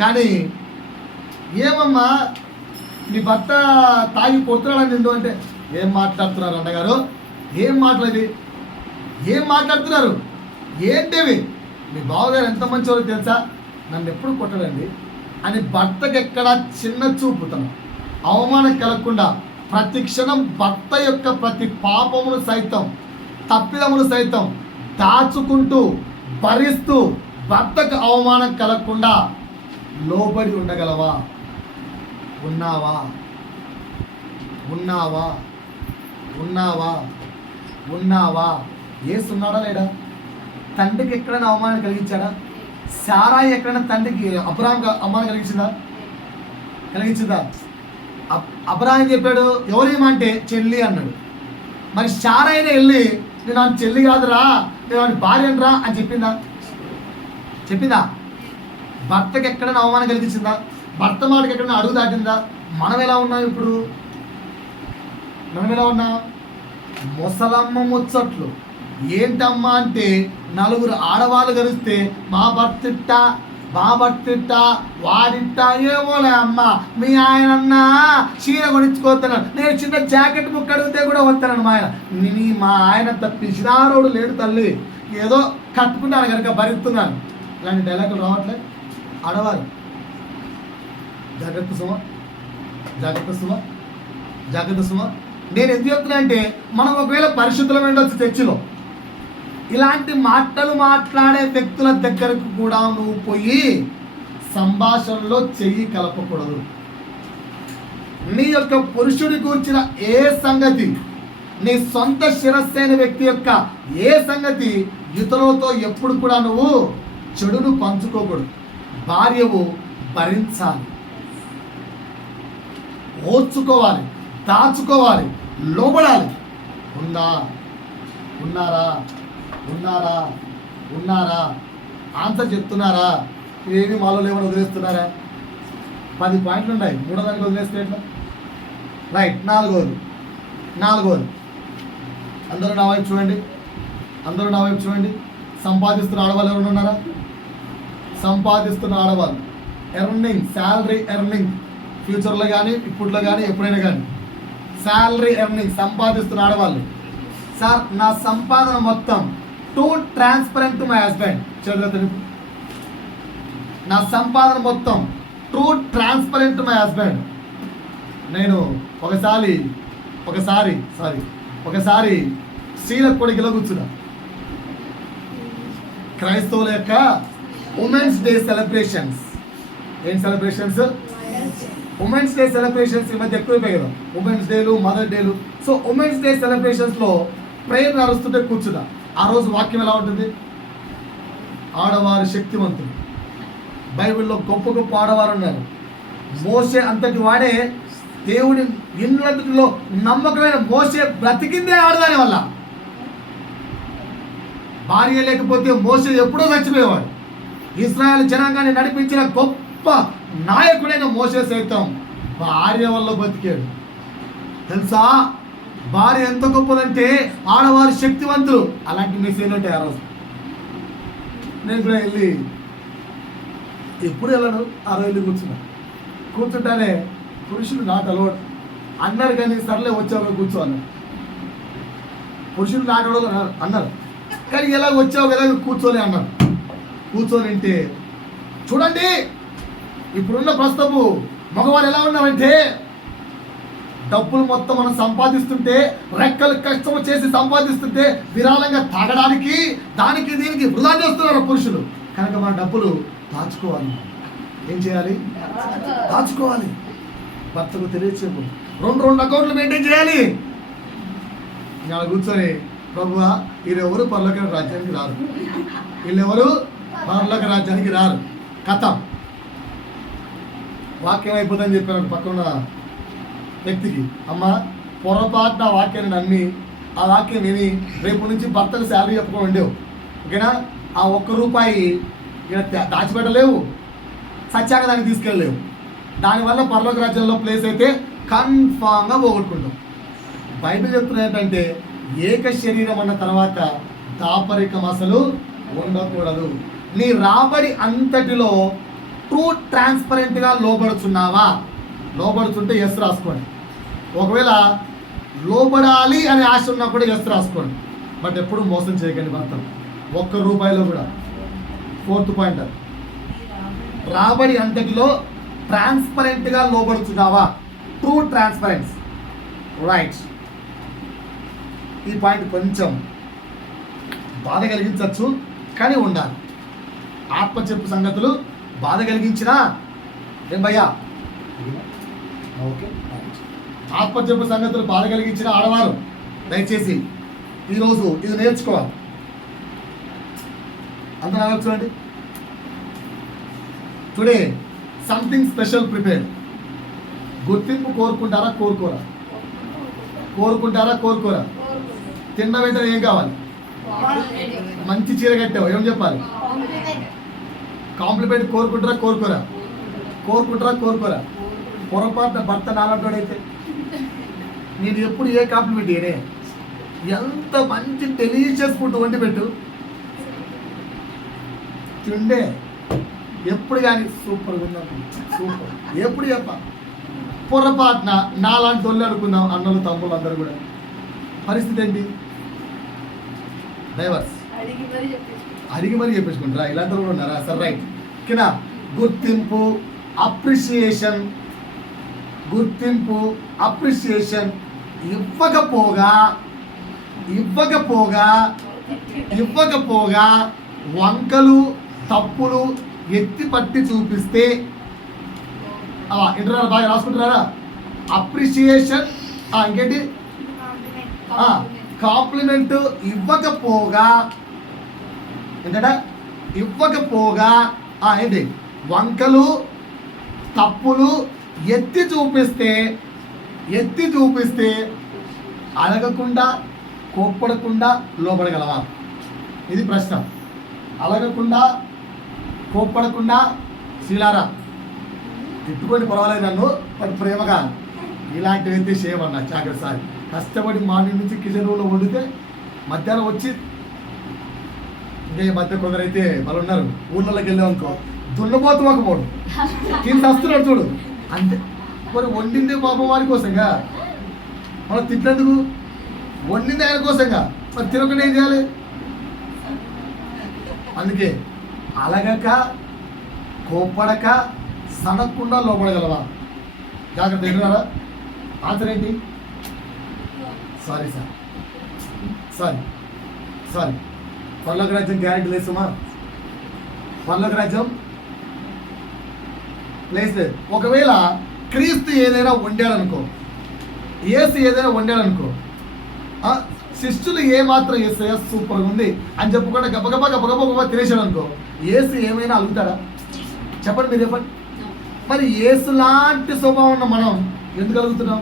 కానీ ఏమమ్మా నీ భర్త తాగి కొడుతున్నాడని నిండు అంటే, ఏం మాట్లాడుతున్నారు అన్నగారు? ఏం మాట్లాడుతున్నారు? ఏంటివి? మీ బావగారు ఎంత మంచివారో తెలుసా, నన్ను ఎప్పుడు కొట్టడండి అని భర్తకి ఎక్కడ చిన్న చూపుతాను, అవమానం కలగకుండా ప్రతి క్షణం భర్త యొక్క ప్రతి పాపమును సైతం, తప్పిదమును సైతం దాచుకుంటూ భరిస్తూ భర్తకు అవమానం కలగకుండా లోబడి ఉండగలవా? ఉన్నావా? యేసున్నాడా లేడా? తండ్రికి ఎక్కడైనా అవమానం కలిగించాడా? శారాయి ఎక్కడైనా తండ్రికి అబ్రాహాంకి అవమానం కలిగించిందా? అబ్రాహాం చెప్పాడు ఎవరేమంటే చెల్లి అన్నాడు. మరి శారాయినే వెళ్ళి నేను ఆమె చెల్లి కాదురా, నేను ఆమె భార్యనరా అని చెప్పిందా? భర్తకి ఎక్కడైనా అవమానం కలిగించిందా? భర్త మాటకి ఎక్కడైనా అడుగు దాటిందా? మనం ఎలా ఉన్నాం ఇప్పుడు? ముసలమ్మ ముచ్చట్లు ఏంటమ్మా అంటే, నలుగురు ఆడవాళ్ళు కలిస్తే మా భర్తిట్ట వాడిట్ట ఏమోలే అమ్మ, మీ ఆయనన్నా చీర కొనిచ్చుకోతున్నాను, నేను చిన్న జాకెట్ ముక్క అడిగితే కూడా వస్తాను మా ఆయన. మా ఆయన పిసినారోడు లేడు తల్లి, ఏదో కట్టుకుంటాను కనుక భరిస్తున్నాను. ఇలాంటి డైలాగులు రావట్లేదు. ఆడవారు జాగ్రత్త సుమ. నేను ఎందుకు చెప్తున్నా అంటే, మనం ఒకవేళ పరిశుద్ధులం ఉండొచ్చు చర్చిలో, ఇలాంటి మాటలు మాట్లాడే వ్యక్తుల దగ్గరకు కూడా నువ్వు పోయి సంభాషణలో చెయ్యి కలపకూడదు. నీ యొక్క పురుషుడి కూర్చిన ఏ సంగతి, నీ సొంత శిరస్సైన వ్యక్తి యొక్క ఏ సంగతి ఇతరులతో ఎప్పుడు కూడా నువ్వు చెడును పంచుకోకూడదు. భార్యవు భరించాలి, ఓర్చుకోవాలి, దాచుకోవాలి, లోబడాలి. ఉన్నారా? ఆన్సర్ చెప్తున్నారా? ఇవేమి మాలో లేవని వదిలేస్తున్నారా? 10 పాయింట్లు ఉన్నాయి, 3వ దానికి వదిలేస్తే ఎట్లా? రైట్. నాలుగోది అందరూ నా వైపు చూడండి. సంపాదిస్తున్న ఆడవాళ్ళు ఎవరు ఉన్నారా? సంపాదిస్తున్న ఆడవాళ్ళు, శాలరీ ఎర్నింగ్, ఫ్యూచర్లో కానీ ఇప్పట్లో కానీ ఎప్పుడైనా కానీ శాలరీ ఎర్నింగ్ సంపాదిస్తున్న ఆడవాళ్ళు. సార్, నా సంపాదన మొత్తం too transparent to my husband. నా సంపాదన మొత్తం too transparent to my husband. నేను ఒకసారి స్త్రీలకు కొడుకులో కూర్చున్నా. క్రైస్తవుల యొక్క ఉమెన్స్ డే సెలబ్రేషన్స్. ఏం సెలబ్రేషన్స్? ఉమెన్స్ డే సెలబ్రేషన్స్ ఈ మధ్య ఎక్కువైపోయాయి కదా, ఉమెన్స్ డేలు, మదర్ డేలు. సో ఉమెన్స్ డే సెలబ్రేషన్స్లో ప్రేయర్ నడుస్తుంటే కూర్చున్నా. ఆ రోజు వాక్యం ఎలా ఉంటుంది? ఆడవారు శక్తివంతులు. బైబిల్లో గొప్ప గొప్ప ఆడవారు ఉన్నారు. మోషే అంతటి వాడే, దేవుడి ఇండ్లలో నమ్మకమైన మోషే బ్రతికిందే ఆడదాని వల్ల. భార్య లేకపోతే మోషే ఎప్పుడో చచ్చిపోయేవాడు. ఇశ్రాయేలు జనాంగాన్ని నడిపించిన గొప్ప నాయకుడైన మోషే సైతం భార్య వల్ల బతికాడు. తెలుసా, భార్య ఎంత గొప్పదంటే ఆడవారు శక్తివంతులు. అలాంటి మెసేజ్లు ఉంటాయి. ఆ రోజు నేను కూడా ఎప్పుడు వెళ్ళను, ఆ రోజు కూర్చున్నా. కూర్చుంటానే పురుషులు నాట్ అలౌడ్ అన్నారు, కానీ సర్లే వచ్చావు కూర్చో అన్నారు. పురుషులు నాట్ అలౌడ్ అన్నారు, కానీ ఎలాగ వచ్చావు కదా కూర్చోలే అన్నారు. కూర్చొని అంటే చూడండి ఇప్పుడున్న ప్రస్తుతము మగవారు ఎలా ఉన్నారంటే డబ్బులు మొత్తం మనం సంపాదిస్తుంటే, రెక్కలు కష్టం చేసి సంపాదిస్తుంటే విరాళంగా తాగడానికి దానికి దీనికి వృధా చేస్తున్నారు పురుషులు. కనుక మన డబ్బులు దాచుకోవాలి. ఏం చేయాలి? దాచుకోవాలి. భర్తకు తెలియచేపు 2 అకౌంట్లు మెయింటైన్ చేయాలి. ఇలా కూర్చొని ప్రభువా వీరెవరు పరలోక రాజ్యానికి రారు, వీళ్ళెవరు పరలోక రాజ్యానికి రారు. కథ వాక్యం అయిపోతుందని చెప్పాను పక్కన వ్యక్తికి. అమ్మ పొరపాటున వాక్యాన్ని నమ్మి ఆ వాక్యం విని రేపు నుంచి భర్తకు శాలరీ చెప్పుకొని ఉండేవు, ఓకేనా? ఆ ₹1 ఇక్కడ దాచిపెట్టలేవు, సత్యాగా దాన్ని తీసుకెళ్ళలేవు. దానివల్ల పరలోక రాజ్యంలో ప్లేస్ అయితే కన్ఫామ్గా పోగొట్టుకుంటాం. బైబిల్ చెప్తున్నది ఏంటంటే ఏక శరీరం అన్న తర్వాత దాపరికం అసలు ఉండకూడదు. నీ రాబడి అంతటిలో ట్రూ ట్రాన్స్పరెంట్గా లోబడుచున్నావా? లోబడుతుంటే ఎస్ రాసుకోండి. ఒకవేళ లోబడాలి అనే ఆశ ఉన్నప్పుడు ఎస్ రాసుకోండి. బట్ ఎప్పుడు మోసం చేయకండి భర్తను ₹1 కూడా. 4th పాయింట్, రాబడి అంతటిలో ట్రాన్స్పరెంట్గా లోబడుచున్నావా? True transparence, right. ఈ పాయింట్ కొంచెం బాధ కలిగించవచ్చు, కానీ ఉండాలి. ఆత్మ చెప్పు సంగతులు బాధ కలిగించినా ఏం భయ్యా, ఓకే, ఆత్మ చెప్పు సంగతులు బాధ కలిగించిన ఆడవారు దయచేసి ఈరోజు ఇది నేర్చుకోవాలి. అంత నాకు చూడండి. Today something special prepare. గుర్తింపు కోరుకుంటారా కోరుకోరా? కోరుకుంటారా కోరుకోరా? తిన్న వెంటనే ఏం కావాలి? మంచి చీర కట్టావు, ఏం చెప్పాలి? కాంప్లిమెంట్ కోరుకుంటారా కోరుకోరా? కోరుకుంటారా కోరుకోరా? పొరపాటున భర్త నాలంటోడైతే నేను ఎప్పుడు ఏ కాంప్లిమెంట్ ఏనే, ఎంత మంచి డెలీషియస్ ఫుడ్ వండి పెట్టు తిండే, ఎప్పుడు కానీ సూపర్గా ఉన్నాం సూపర్, ఎప్పుడు చెప్ప. పొరపాటున నాలాంటి వాళ్ళు అనుకున్నాం అన్నలు తమ్ముళ్ళు అందరూ కూడా. పరిస్థితి ఏంటి? డైవర్స్ అడిగి మరీ చెప్పేసుకుంటారా? ఇలాంటి కూడా ఉన్నారా? Sir right. కినా గుర్తింపు అప్రిషియేషన్, గుర్తింపు అప్రిషియేషన్ ఇవ్వకపోగా వంకలు తప్పులు ఎత్తి పట్టి చూపిస్తే, ఇంటర్నల్ బాగా రాసుకుంటున్నారా? అప్రిషియేషన్, ఇంకేంటి? కాంప్లిమెంట్ ఇవ్వకపోగా ఏంటంటే ఇవ్వకపోగా ఏంటి? వంకలు తప్పులు ఎత్తి చూపిస్తే అలగకుండా కోప్పడకుండా లోబడగలవా? ఇది ప్రశ్న. అలగకుండా కోప్పడకుండా శీలారా తిట్టుకొని పర్వాలేదు నన్ను, మరి ప్రేమగా ఇలాంటివి అయితే చేయమన్నా జాగ్రత్త. సార్ కష్టపడి మార్నింగ్ నుంచి కిచెన్ రూమ్లో వండితే మధ్యాహ్నం వచ్చి, ఇంకా ఈ మధ్య కొందరైతే వాళ్ళు ఉన్నారు ఊళ్ళలోకి వెళ్ళామనుకో దున్నపోతు ఒక పోడు తిని వస్తున్నాడు చూడు అంతే. మరి వండింది పాపం వారి కోసంగా, మనం తిట్టినందుకు వండింది ఆయన కోసంగా, మరి తినకుండా ఏం చేయాలి? అందుకే అలగక కోప్పడక సనక్కుండా లోపడగలవా? జాగ్రత్త. ఎదురారా? ఆన్సర్ ఏంటి? సారీ పర్లోక రాజ్యం గ్యారెంటీ లేదు సుమా. పర్లోక రాజ్యం ప్లేస్ లేదు. ఒకవేళ క్రీస్తు ఏదైనా వండాడనుకో, యేసు ఏదైనా వండాడనుకో, శిష్యులు ఏమాత్రం యేసయ్య సూపర్గా ఉంది అని చెప్పుకుండా గబగబా తినేసాడు అనుకో, యేసు ఏమైనా అలుగుతాడా? చెప్పండి, మీరు చెప్పండి. మరి యేసు లాంటి స్వభావం ఉన్న మనం ఎందుకు అలుగుతున్నాం?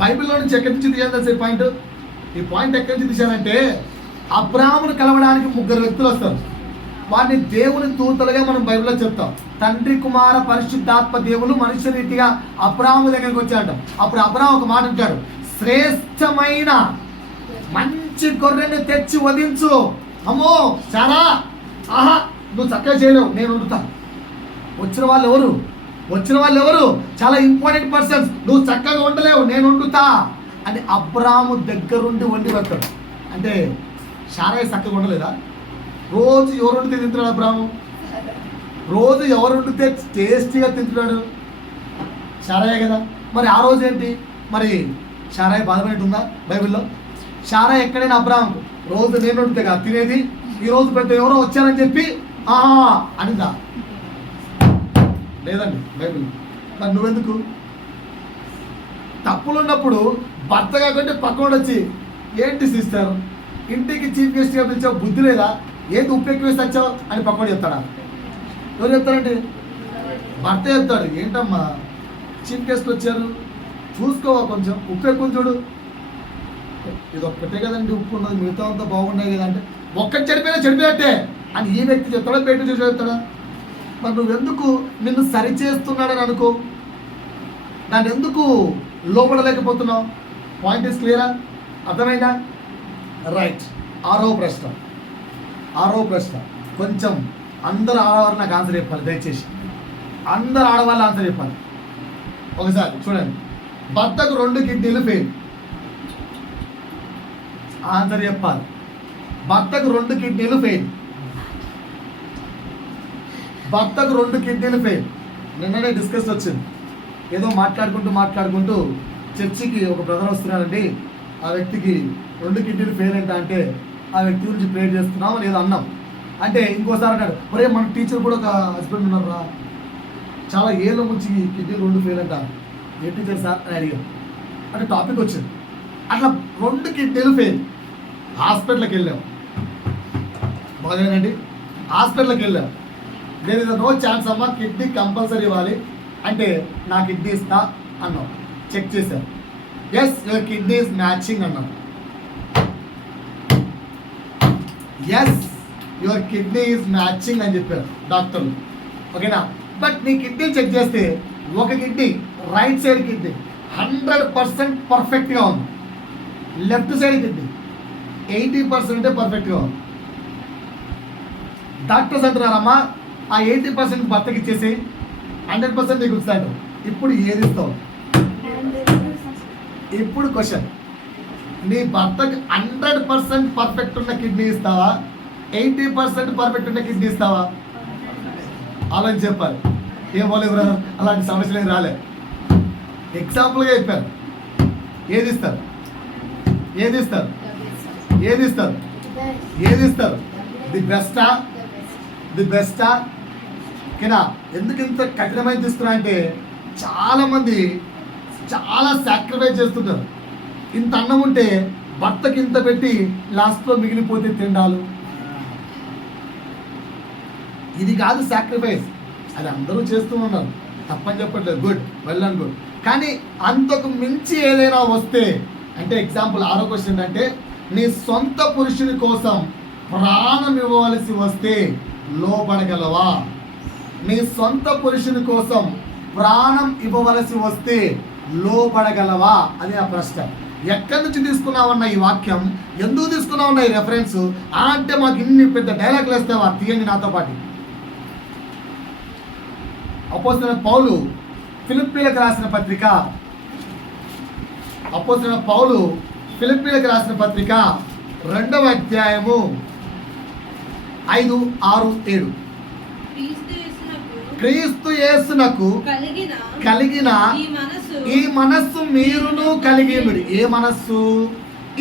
బైబిల్లో నుంచి ఎక్కడి నుంచి తీయాలి పాయింట్? ఈ పాయింట్ ఎక్కడి నుంచి తీశారంటే అబ్రాహామును కలవడానికి 3 వ్యక్తులు వస్తారు. వారిని దేవుని దూతలుగా మనం బైబిల్లో చెప్తాం. తండ్రి కుమార పరిశుద్ధాత్మ దేవులు మనుష్య రీతిగా అబ్రాహాము దగ్గరికి వచ్చాడు. అప్పుడు అబ్రాహాము ఒక మాట అంటాడు, శ్రేష్టమైన మంచి గొర్రెని తెచ్చి వధించు. అమ్మో చాలా నువ్వు చక్కగా చేయలేవు, నేను వండుతా. వచ్చిన వాళ్ళు ఎవరు? చాలా ఇంపార్టెంట్ పర్సన్స్. నువ్వు చక్కగా వండలేవు, నేను వండుతా అని అబ్రాము దగ్గరుండి వండి పెడతాడు. అంటే శారయ్య చక్కగా వండలేదా? రోజు ఎవరు వండితే తింటున్నాడు అబ్రాము? రోజు ఎవరు వండితే టేస్టీగా తింటున్నాడు? శారయ్య కదా. మరి ఆ రోజు ఏంటి? మరి శారయ్య బాధపడినట్టుందా బైబిల్లో? శారయ్య ఎక్కడైనా అబ్రాము రోజు నేను వండితే కదా తినేది, ఈ రోజు పెద్ద ఎవరో వచ్చారని చెప్పి అనిందా? లేదండి బైబిల్. మరి నువ్వెందుకు? తప్పులు ఉన్నప్పుడు భర్త కాకుంటే పక్కన వచ్చి, ఏంటి సిస్టర్ ఇంటికి చీఫ్ గెస్ట్గా పిలిచావు, బుద్ధి లేదా, ఏంటి ఉప్పు ఎక్కువ వేసి వచ్చావు అని పక్కన చెప్తాడా? ఎవరు చెప్తారండి? భర్త చెప్తాడు. ఏంటమ్మా చీఫ్ గెస్ట్ వచ్చారు, చూసుకోవా, కొంచెం ఉప్పు ఎక్కువ చూడు. ఇది ఒక్కటే కదండి ఉప్పు ఉన్నది, మిగతా అంతా బాగున్నాయి కదా అంటే, ఒక్కటి చెడిపోయినట్టే అని ఈ వ్యక్తి చెప్తాడా, బయట చూసి చెప్తాడా? మరి నువ్వెందుకు నిన్ను సరిచేస్తున్నాడని అనుకో, దాన్ని ఎందుకు లోపడలేకపోతున్నావు? పాయింట్ ఇస్ క్లియరా? అర్థమైందా? రైట్. ఆరో ప్రశ్న కొంచెం అందరు ఆడవాళ్ళు నాకు ఆన్సర్ చెప్పాలి దయచేసి. అందరు ఆడవాళ్ళు ఆన్సర్ చెప్పాలి. ఒకసారి చూడండి. భర్తకు 2 కిడ్నీలు ఫెయిల్. ఆన్సర్ చెప్పాలి. భర్తకు 2 కిడ్నీలు ఫెయిల్. నిన్ననే డిస్కస్ వచ్చింది. ఏదో మాట్లాడుకుంటూ చర్చికి ఒక బ్రదర్ వస్తున్నాడండి, ఆ వ్యక్తికి 2 కిడ్నీలు ఫెయిల్ ఏంటా అంటే, ఆ వ్యక్తి గురించి ప్రేర్ చేస్తున్నాం అని ఏదో అన్నాం. అంటే ఇంకోసారి అన్నాడు, ఒరే మన టీచర్ కూడా ఒక హస్బెండ్ ఉన్నారా, చాలా ఏళ్ళ నుంచి కిడ్నీలు 2 ఫెయిల్ అంట, ఏ టీచర్ సార్ అని అడిగాం. అంటే టాపిక్ వచ్చింది. అట్లా 2 కిడ్నీలు ఫెయిల్. హాస్పిటల్కి వెళ్ళాం. బాగాలేనండి, హాస్పిటల్కి వెళ్ళాం. దేర్ ఇస్ నో ఛాన్స్ అమ్మా, కిడ్నీ కంపల్సరీ ఇవ్వాలి అంటే, నా కిడ్నీ ఇస్తా అన్నాం. చెక్ చేశారు. Yes your kidney is matching అన్నారు. Yes your kidney is matching అని చెప్పారు డాక్టర్లు. ఓకేనా? బట్ నీ కిడ్నీ చెక్ చేస్తే ఒక కిడ్నీ, రైట్ సైడ్ కిడ్నీ 100% పర్ఫెక్ట్గా ఉంది, లెఫ్ట్ సైడ్ కిడ్నీ 80% పర్ఫెక్ట్గా ఉంది. డాక్టర్స్ అంటున్నారమ్మా, ఆ 80% భర్తకి ఇచ్చేసి 100% నీకు ఇస్తాడు. ఇప్పుడు ఏది ఇస్తావు? ఇప్పుడు క్వశ్చన్, నీ భర్తకి 100% పర్ఫెక్ట్ ఉన్న కిడ్నీ ఇస్తావా, 80% పర్ఫెక్ట్ ఉన్న కిడ్నీ ఇస్తావా? అలాని చెప్పాలి. ఏం పోలేదు బ్రదర్, అలాంటి సమస్యలు ఏం రాలే. ఎగ్జాంపుల్గా చెప్పారు. ఏది ఇస్తారు? ది బెస్టా? ఓకేనా? ఎందుకు ఇంత కఠినమైన తీసుకున్నా అంటే, చాలామంది చాలా సాక్రిఫైస్ చేస్తుంటారు. ఇంత అన్నం ఉంటే భర్తకి ఇంత పెట్టి లాస్ట్లో మిగిలిపోతే తిండాలు. ఇది కాదు సాక్రిఫైస్, అది అందరూ చేస్తూ ఉన్నారు, తప్పని చెప్పట్లేదు, గుడ్, వెల్ అండ్ గుడ్. కానీ అంతకు మించి ఏదైనా వస్తే అంటే, ఎగ్జాంపుల్ 6వ క్వశ్చన్ అంటే, నీ సొంత పురుషుని కోసం ప్రాణం ఇవ్వవలసి వస్తే లోబడగలవా? నీ సొంత పురుషుని కోసం ప్రాణం ఇవ్వవలసి వస్తే లోబడగలవా అని ఆ ప్రశ్న. ఎక్కడి నుంచి తీసుకున్నావన్న ఈ వాక్యం, ఎందుకు తీసుకున్నావన్న ఈ రెఫరెన్స్ అంటే, మాకు ఇన్ని పెద్ద డైలాగులు వేస్తావా? తీయండి నాతో పాటు. అపోస్తలుడైన పౌలు ఫిలిప్పీలకు రాసిన పత్రిక 2వ అధ్యాయము 5, 6, 7. క్రీస్తు యేసునకు కలిగిన ఈ మనస్సు మీరును కలిగి ఉండు. ఏ మనస్సు?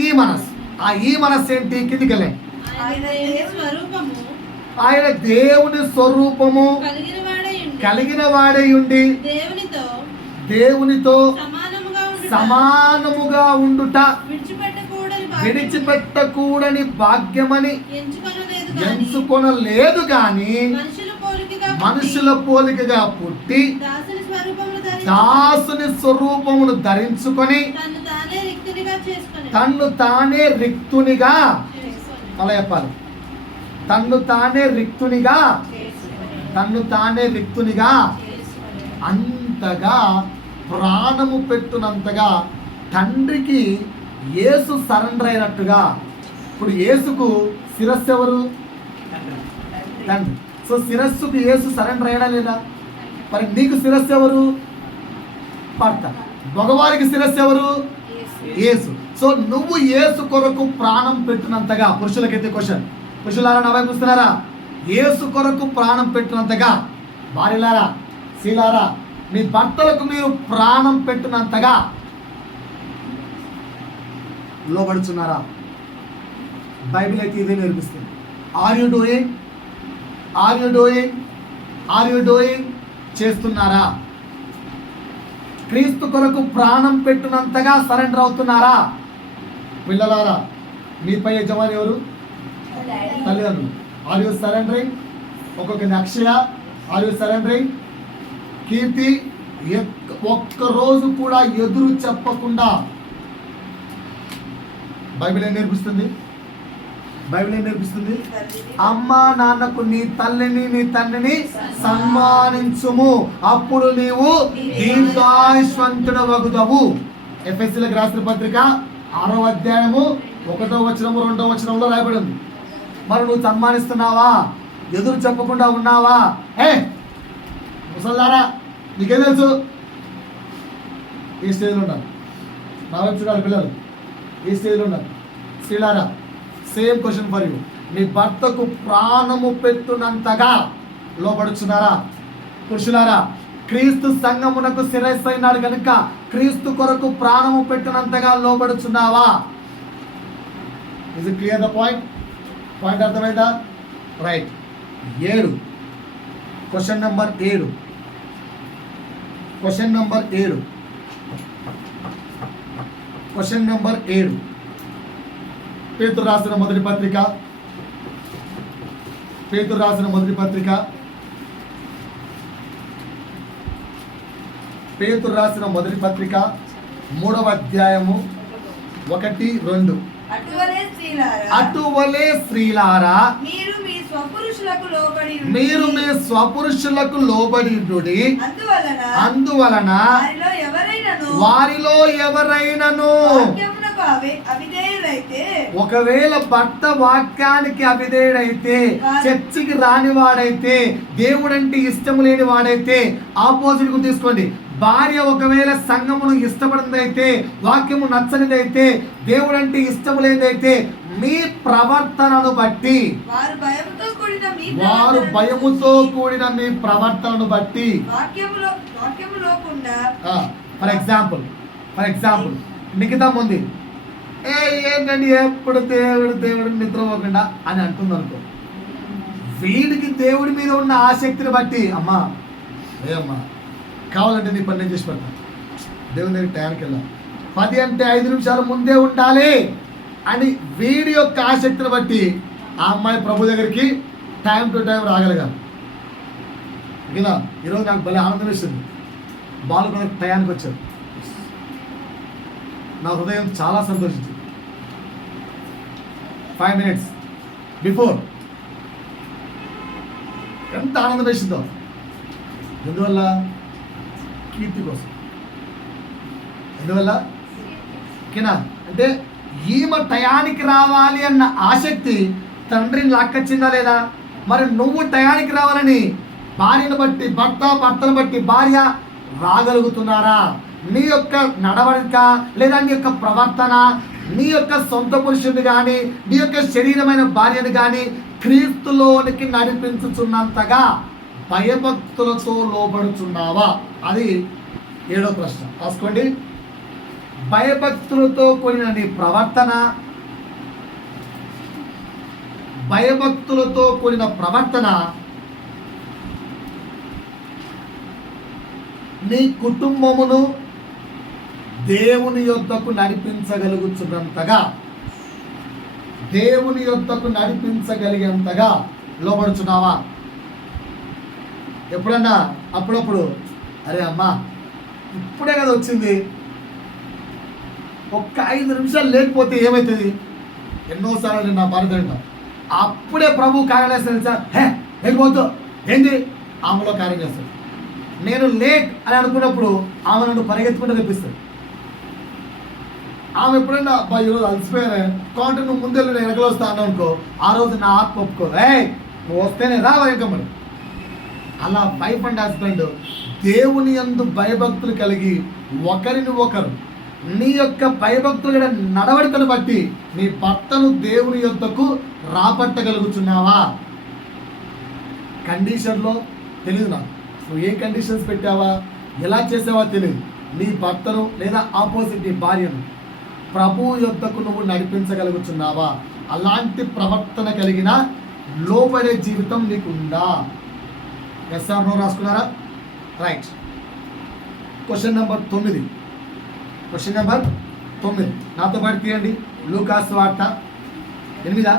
ఈ మనస్సు. ఆ ఈ మనస్సు ఏంటి? కిందికి వెళ్ళండి. ఆయన దేవుని స్వరూపము కలిగిన వాడై ఉండి దేవునితో సమానముగా ఉండుట విడిచిపెట్టకూడని భాగ్యమని ఎంచుకొనలేదు గాని, మనుషుల పోలికగా పుట్టి దాసుని స్వరూపమును ధరించుకొని తన్ను తానే రిక్తునిగా, అలా చెప్పాలి, తన్ను తానే రిక్తునిగా అంతగా ప్రాణము పెట్టునంతగా తండ్రికి యేసు సరెండర్ అయినట్టుగా. ఇప్పుడు యేసుకు శిరస్సు ఎవరు? తండ్రి. సో శిరస్సుకు యేసు సరెండర్ అయ్యడా లేదా? మరి నీకు శిరస్సు ఎవరు? భర్త. మగవారికి శిరస్సు ఎవరు? యేసు. సో నువ్వు యేసు కొరకు ప్రాణం పెట్టినంతగా, పురుషులకైతే క్వశ్చన్, పురుషులారా నా వైపు చూస్తున్నారా? యేసు కొరకు ప్రాణం పెట్టినంతగా, భార్యలారా స్త్రీలారా మీ భర్తలకు మీరు ప్రాణం పెట్టినంతగా లోబడుచున్నారా? బైబిల్ అయితే ఇదే నేర్పిస్తుంది. Are you doing? Are you doing? Are you doing? చేస్తున్నారా? క్రీస్తు కొరకు ప్రాణం పెట్టినంతగా సరెండర్ అవుతున్నారా? పిల్లలారా మీపై యజమాని ఎవరు? తల్లిదండ్రులు. Are you surrendering? ఒక్కొక్కరిని Akshaya, are you surrendering? Keerthi ఒక్క రోజు కూడా ఎదురు చెప్పకుండా బైబిల్ ఏం నేర్పిస్తుంది? బైబిల్ ఏం నేర్పిస్తుంది? అమ్మా నాన్నకు నీ తల్లిని నీ తండ్రిని సన్మానించుము, అప్పుడు నీవు దీర్ఘాయుష్వంతుడవగుదవు. ఎఫెసీయులకు రాసిన పత్రిక 6వ అధ్యాయము 1వ వచనము 2వ వచనంలో రాయబడింది. మరి నువ్వు సన్మానిస్తున్నావా? ఎదురు చెప్పకుండా ఉన్నావా? ముసల్లారా నీకేం తెలుసు? ఈ స్టేజ్లో ఉన్నారు, నా వైపు చూడాలి పిల్లలు, ఈ స్టేజ్లో ఉన్నారు. స్త్రీలారా సేమ్ క్వశ్చన్ ఫర్ యూ. నీ భర్తకు ప్రాణము పెట్టునంతగా లోబడుచున్నారా? పురుషులారా క్రీస్తు సంఘమునకు శిరస్సు అయినాడు కనుక క్రీస్తు కొరకు ప్రాణము పెట్టినంతగా లోబడుచున్నావా? Is it clear the point? Point అర్థమైందా? Right. 7, question number 7. Question number 7. Question number 7. పేతురు రాసిన మొదటి పత్రిక, పేతురు రాసిన మొదటి పత్రిక, పేతురు రాసిన మొదటి పత్రిక 3వ అధ్యాయము 1, 2. అటువలే స్త్రీలారా మీరు మీ స్వపురుషులకు లోబడి, అందువలన వారిలో ఎవరైనను ఒకవేళ భర్త వాక్యానికి అవిధేయుడైతే, చర్చికి రాని వాడైతే, దేవుడంటే ఇష్టం లేని వాడైతే, ఆపోజిట్ కు తీసుకోండి. భార్య ఒకవేళ సంఘమును ఇష్టపడిందైతే, వాక్యము నచ్చనిదైతే, దేవుడంటే ఇష్టం లేనిదైతే, మీ ప్రవర్తనను బట్టి, వారు భయముతో కూడిన మీ ప్రవర్తనను బట్టి, ఫర్ ఎగ్జాంపుల్ మిగతా ఉంది ఏంటండి ఎప్పుడు దేవుడు నిద్రపోకుండా అని అంటుంది అనుకో. వీడికి దేవుడి మీద ఉన్న ఆసక్తిని బట్టి, అమ్మా అమ్మా కావాలంటే నీ పని నేను చేసి పెడతాను, దేవుని దగ్గర టయానికి వెళ్ళాలి, 10 అంటే 5 నిమిషాలు ముందే ఉండాలి అని వీడి యొక్క ఆసక్తిని బట్టి ఆ అమ్మాయి ప్రభు దగ్గరికి టైం టు టైం రాగలగాలి. ఓకేనా? ఈరోజు నాకు భలే ఆనందం ఇస్తుంది. బాలు టయానికి వచ్చారు, నా హృదయం చాలా సంతోషించింది. 5 minutes బిఫోర్ ఎంత ఆనందం వేసిందో. ఎందువల్ల? కీర్తి కోసం. ఎందువల్ల? ఓకేనా? అంటే ఈమె టయానికి రావాలి అన్న ఆసక్తి తండ్రిని లాక్కొచ్చిందా లేదా? మరి నువ్వు టయానికి రావాలని భార్యను బట్టి భర్తను బట్టి భార్య రాగలుగుతున్నారా? నీ యొక్క నడవడిక లేదా నీ యొక్క ప్రవర్తన, నీ యొక్క సొంత పురుషుని కానీ నీ యొక్క శరీరమైన భార్యను కానీ క్రీస్తులోనికి నడిపించుచున్నంతగా భయభక్తులతో లోబడుచున్నావా? అది 7వ ప్రశ్న. రాసుకోండి. భయభక్తులతో కూడిన నీ ప్రవర్తన, భయభక్తులతో కూడిన ప్రవర్తన నీ కుటుంబమును దేవుని యొద్దకు నడిపించగలుగుతున్నంతగా, దేవుని యొద్దకు నడిపించగలిగేంతగా లోబడుచున్నావా? ఎప్పుడన్నా అప్పుడప్పుడు అరే అమ్మా ఇప్పుడే కదా వచ్చింది, ఒక్క 5 నిమిషాలు లేకపోతే ఏమవుతుంది? ఎన్నోసార్లు నేను నా భార్య వింటాం, అప్పుడే ప్రభు కార్యం చేస్తాను సార్, లేకపోతే ఏంటి ఆమెలో కార్యం చేస్తాడు. నేను లేట్ అని అనుకున్నప్పుడు ఆమె నన్ను పరిగెత్తుకుంటూ తెప్పిస్తాడు. ఆమె ఎప్పుడైనా అబ్బా ఈరోజు అలసిపోయానే కాబట్టి నువ్వు ముందే నేను వెనకలు వస్తా అన్నావు అనుకో, ఆ రోజు నా ఆత్మ ఒప్పుకో, నువ్వు వస్తేనే రా వెంకమ్మడు. అలా వైఫ్ అండ్ హస్బెండ్ దేవుని యందు భయభక్తులు కలిగి ఒకరిని ఒకరు నీ యొక్క భయభక్తులు నడవడికను బట్టి నీ భర్తను దేవుని యొద్దకు రాబట్టగలుగుతున్నావా? కండిషన్లో తెలియదు నాకు, నువ్వు ఏ కండిషన్స్ పెట్టావా, ఎలా చేసావా తెలియదు. నీ భర్తను లేదా ఆపోజిట్ నీ భార్యను ప్రభువు యొద్దకు నువ్వు నడిపించగలుగుతున్నావా? అలాంటి ప్రవర్తన కలిగిన లోబడే జీవితం నీకుందా? ఎస్ ఆర్ నో రాసుకున్నారా? Right. Question number 9. Question number 9 నాతో పాటు తీయండి. లూకాసు వార్త 8.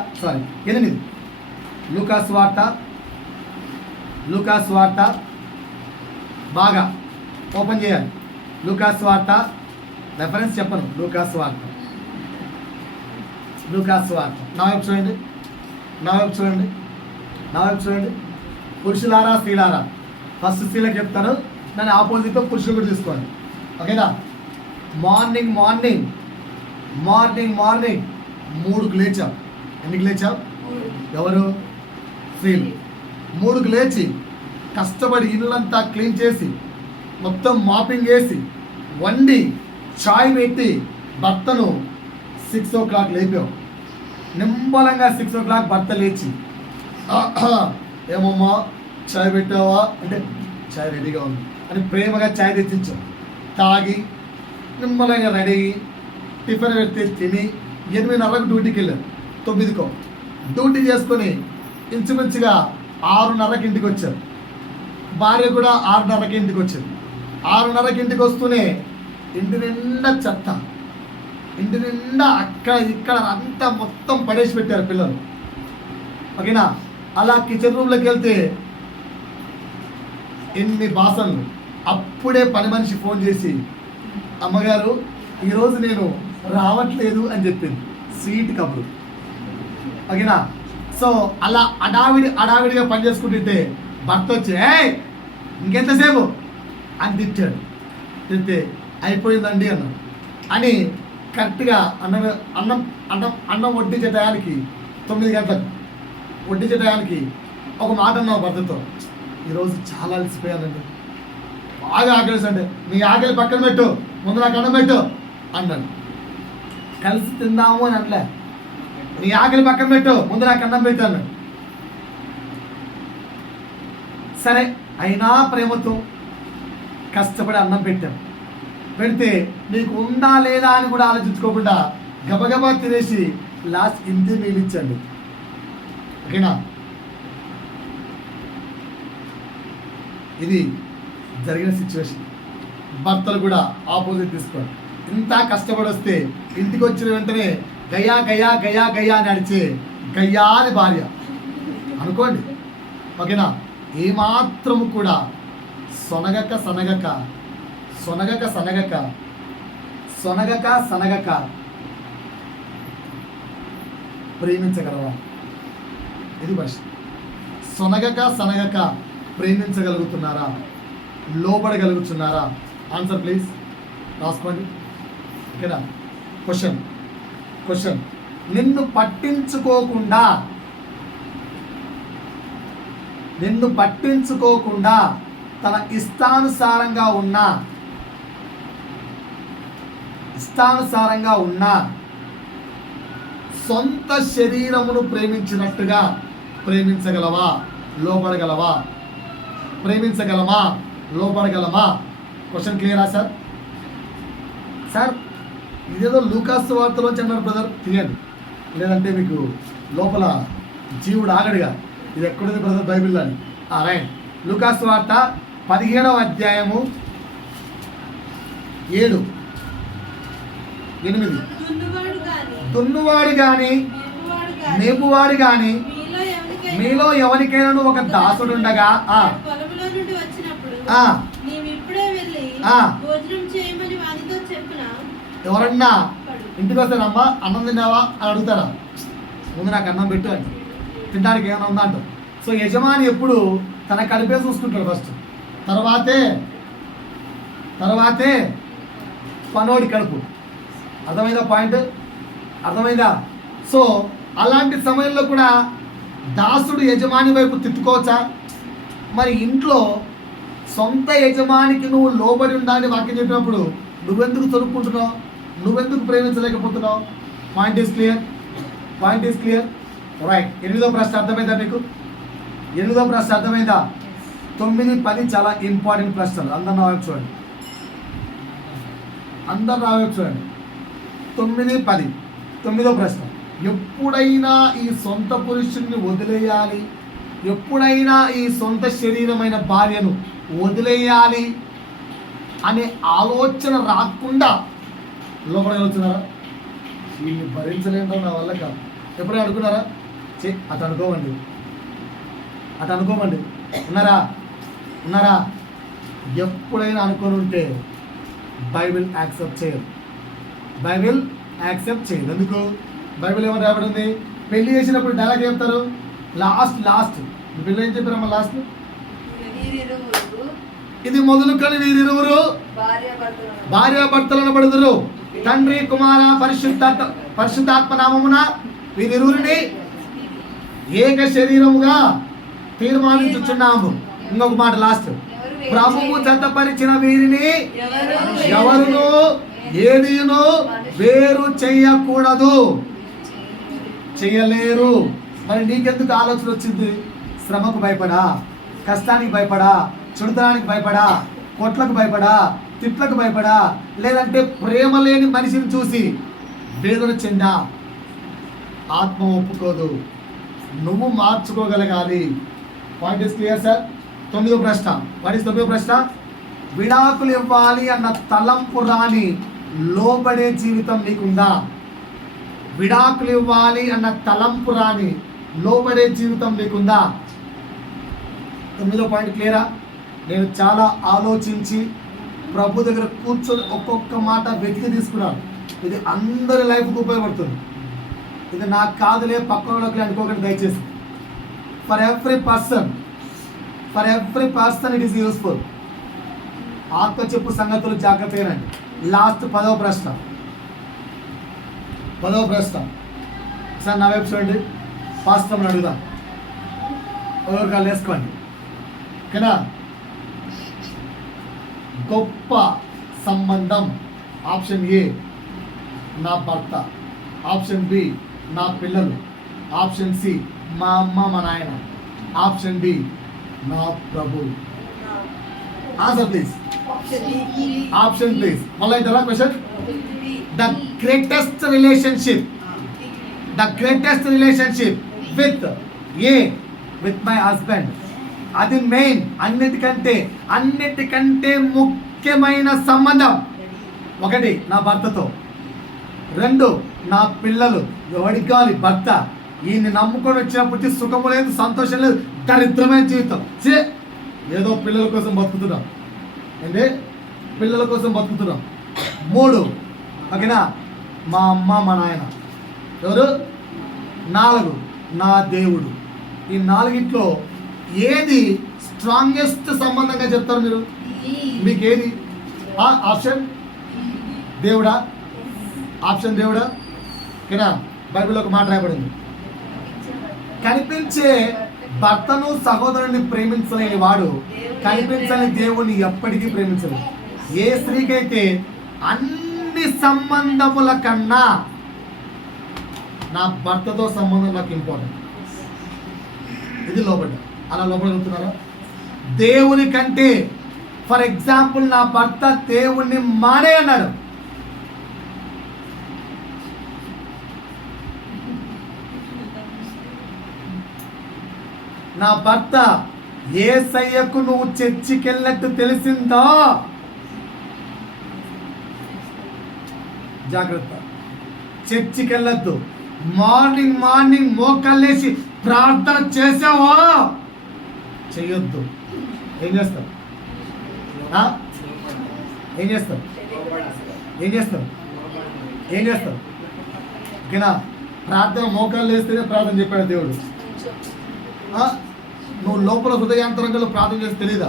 లూకాసు వార్త బాగా ఓపెన్ చేయాలి. లూకాసు వార్త రెఫరెన్స్ చెప్పను. లూకాసు వార్త నా వైపు చూడండి. పురుషులారా స్త్రీలారా, ఫస్ట్ స్త్రీలకు చెప్తాను, దాని ఆపోజిట్తో పురుషులు కూడా తీసుకోండి. ఓకేనా? మార్నింగ్ 3కు లేచాం. ఎన్నికి లేచాం? ఎవరు? స్త్రీలు. 3కు లేచి కష్టపడి ఇల్లంతా క్లీన్ చేసి మొత్తం మాపింగ్ చేసి వండి చాయ్ పెట్టి భర్తను 6 o'clock లేపాం. నింబలంగా 6 o'clock భర్త లేచి ఏమమ్మా చాయ్ పెట్టావా అంటే చాయ్ రెడీగా ఉంది అని ప్రేమగా చాయ్ తెచ్చించాం. తాగి నిమ్మలంగా రెడీ టిఫిన్ పెడితే తిని 8:30కు డ్యూటీకి వెళ్ళారు. 9కో డ్యూటీ చేసుకొని ఇంచుమించుగా 6:30కి ఇంటికి వచ్చారు. భార్య కూడా 6:30కి ఇంటికి వచ్చారు. 6:30కి ఇంటికి వస్తూనే ఇంటి నిండా చెత్త, ఇంటి నిండా అక్కడ ఇక్కడ అంతా మొత్తం పడేసి పెట్టారు పిల్లలు. ఓకేనా? అలా కిచెన్ రూమ్లోకి వెళ్తే ఎన్ని బాసనలు. అప్పుడే పని మనిషి ఫోన్ చేసి అమ్మగారు ఈరోజు నేను రావట్లేదు అని చెప్పింది. స్వీట్ కబురు. ఓకేనా? సో అలా అడావిడిగా పని చేసుకుంటుంటే భర్త వచ్చి ఇంకెంతసేపు అని తిట్టాడు. తింటే అయిపోయిందండి అన్నాడు. అని కరెక్ట్గా అన్నం వడ్డించే టయానికి 9 గంటలకు వడ్డించే టయానికి ఒక మాట అన్నావు భర్తతో, ఈరోజు చాలా అలసిపోయానండి, బాగా ఆకలిసండి, నీ ఆకలి పక్కన పెట్టు, ముందు నాకు అన్నం పెట్టు అన్నాడు. కలిసి తిందాము అని అనలే, నీ ఆకలి పక్కన పెట్టు, ముందు నాకు అన్నం పెట్టు అన్నాడు. సరే అయినా ప్రేమతో కష్టపడి అన్నం పెట్టాం. పెడితే నీకు ఉందా లేదా అని కూడా ఆలోచించుకోకుండా గబగబా తినేసి లాస్ట్ ఇంతే మిగిలించండి. ఓకేనా? ఇది జరిగిన సిచ్యువేషన్. భర్తలు కూడా ఆపోజిట్ తీసుకోండి. ఇంత కష్టపడి వస్తే ఇంటికి వచ్చిన వెంటనే గయా గయా గయా గయా అని అడిచే గయ్యాని భార్య అనుకోండి. ఓకేనా? ఏమాత్రము కూడా సొనగక సనగక ప్రేమించగలవా? ఇది ప్రశ్న. సనగక ప్రేమించగలుగుతున్నారా? లోబడగలుగుతున్నారా? ఆన్సర్ ప్లీజ్ రాసుకోండి. ఓకేనా? క్వశ్చన్ నిన్ను పట్టించుకోకుండా తన ఇష్టానుసారంగా ఉన్న సొంత శరీరమును ప్రేమించినట్టుగా ప్రేమించగలవా? లోబడగలవా? లోబడగలమా? క్వశ్చన్ క్లియరా సార్? ఇదేదో లూకాసు వార్తలోంచి అన్నారు బ్రదర్, తీయండి, లేదంటే మీకు లోపల జీవుడు ఆగడుగా. ఇది ఎక్కడుంది బ్రదర్ బైబిల్లో అని. రైట్. లూకాసు వార్త 15వ అధ్యాయము 7, 8. దున్నువాడు గాని మేపువాడు గాని మీలో ఎవరికైనా ఒక దాసుడుండగా ఎవరన్నా ఇంటికి వస్తారమ్మా అన్నం తిన్నావా అని అడుగుతారా? ముందు నాకు అన్నం పెట్టు అంటే తినడానికి ఏమైనా ఉందా అంటారు. సో యజమాని ఎప్పుడు తన కడిపే చూసుకుంటాడు ఫస్ట్, తర్వాతే పనోడి కడుపు. అర్థమైందా పాయింట్? అర్థమైందా? సో అలాంటి సమయంలో కూడా దాసుడు యజమాని వైపు తిట్టుకోవచ్చా? మరి ఇంట్లో సొంత యజమానికి నువ్వు లోబడి ఉండాలని వాక్యం చెప్పినప్పుడు నువ్వెందుకు తొలుక్కుంటున్నావు? నువ్వెందుకు ప్రేమించలేకపోతున్నావు? Point is clear. రైట్. 8వ ప్రశ్న అర్థమైందా మీకు? 8వ ప్రశ్న అర్థమైందా? 9, 10 చాలా ఇంపార్టెంట్ ప్రశ్నలు. అందరు నా వైపు చూడండి. 9, 10. 9వ ప్రశ్న. ఎప్పుడైనా ఈ సొంత పురుషుడిని వదిలేయాలి, ఎప్పుడైనా ఈ సొంత శరీరమైన భార్యను వదిలేయాలి అనే ఆలోచన రాకుండా లోపడగలుగుతున్నారా? వీళ్ళని భరించలేంటో నా వల్ల కాదు. ఎప్పుడైనా అనుకున్నారా? అటు అనుకోమండి. ఉన్నారా? ఎప్పుడైనా అనుకొని ఉంటే బైబిల్ యాక్సెప్ట్ చేయదు. ఎందుకు? బైబిల్ ఏమని రాబడింది? పెళ్లి చేసినప్పుడు డైలాగ్ చెప్తారు, లాస్ట్ పెళ్ళి ఏం చెప్పారమ్మా? లాస్ట్ ఇది మొదలుకొని వీరిరువురు భార్యాభర్తలను పడుదురు, తండ్రి కుమార పరిశుద్ధాత్మ నామమున వీరిరువురిని ఏక శరీరముగా తీర్మానించుచున్నాము. ఇంకొక మాట లాస్ట్. ప్రభువు జతపరిచిన వీరిని ఎవరును ఏదియును వేరు చేయకూడదు, చేయలేరు. మరి నీకెందుకు ఆలోచన వచ్చింది? శ్రమకు భయపడా, కష్టానికి భయపడా, చుడతనానికి భయపడా, కొట్లకు భయపడా, తిట్లకు భయపడా, లేదంటే ప్రేమ లేని మనిషిని చూసి వేదన చెందా? ఆత్మ ఒప్పుకోదు. నువ్వు మార్చుకోగలగాలి. Point is clear sir. 9వ ప్రశ్న. వాట్ ఇస్ 9వ ప్రశ్న? విడాకులు ఇవ్వాలి అన్న తలంపు రాని లోబడే జీవితం నీకుందా? విడాకులు ఇవ్వాలి అన్న తలంపు రాని లోబడే జీవితం నీకుందా? 9వ పాయింట్ క్లియరా? నేను చాలా ఆలోచించి ప్రభు దగ్గర కూర్చొని ఒక్కొక్క మాట వెతికి తీసుకున్నాను. ఇది అందరి లైఫ్కి ఉపయోగపడుతుంది. ఇది నాకు కాదులే, పక్కనలోకి అనుకోకండి దయచేసి. For every person it is useful. ఆత్మ చెప్పు సంగతులు జాగ్రత్తగానండి. లాస్ట్ 10వ ప్రశ్న. సార్ నా వైపు చూడండి. పాస్టర్ని అడుగుదాం. ఎవరు కాళ్ళు వేసుకోండి. ఓకేనా? గొప్ప సంబంధం. ఆప్షన్ ఏ నా భర్త, ఆప్షన్ బి నా పిల్లలు, ఆప్షన్ సి మా అమ్మ మా నాయన, ఆప్షన్ డి నా ప్రభు. Answer please. Option please. మళ్ళీ ఇద్దరా question. The greatest relationship with my husband. అది మెయిన్. అన్నిటికంటే ముఖ్యమైన సంబంధం. 1 నా భర్తతో, 2 నా పిల్లలు. ఎవరికి కావాలి? భర్త. ఈయన్ని నమ్ముకొని వచ్చినప్పటి సుఖము లేదు, సంతోషం లేదు, దరిద్రమైన జీవితం. ఏదో పిల్లల కోసం బతుకుతున్నాం. 3 ఓకేనా? మా అమ్మ మా నాయన. ఎవరు? 4 నా దేవుడు. ఈ 4ట్లో ఏది స్ట్రాంగెస్ట్ సంబంధంగా చెప్తారు మీరు? మీకు ఏది? ఆప్షన్ దేవుడా? ఆప్షన్ దేవుడా? ఓకేనా? బైబిల్లో ఒక మాట రాయబడింది. కనిపించే భర్తను సహోదరుని ప్రేమించలేని వాడు కనిపించని దేవుని ఎప్పటికీ ప్రేమించలేదు. ఏ స్త్రీకైతే అన్ని సంబంధముల కన్నా నా భర్తతో సంబంధం నాకు ఇంపార్టెంట్, ఇది లోపల. అలా లోపడుతున్నారా? దేవుని కంటే, ఫర్ ఎగ్జాంపుల్ నా భర్త దేవుణ్ణి మానే అన్నాడు. నా భర్త యేసయ్యకు నువ్వు చర్చికి వెళ్ళినట్టు తెలిసిందా? జాగ్రత్త. చర్చికి వెళ్ళొద్దు. మార్నింగ్ మోకాళ్ళేసి ప్రార్థన చేసావా? చెయ్యొద్దు. ఏం చేస్తావు? ఓకేనా? ప్రార్థన మోకాళ్ళు వేస్తేనే ప్రార్థన చెప్పాడు దేవుడు. నువ్వు లోపల హృదయాంతరంగా ప్రార్థన చేసి తెలీదా?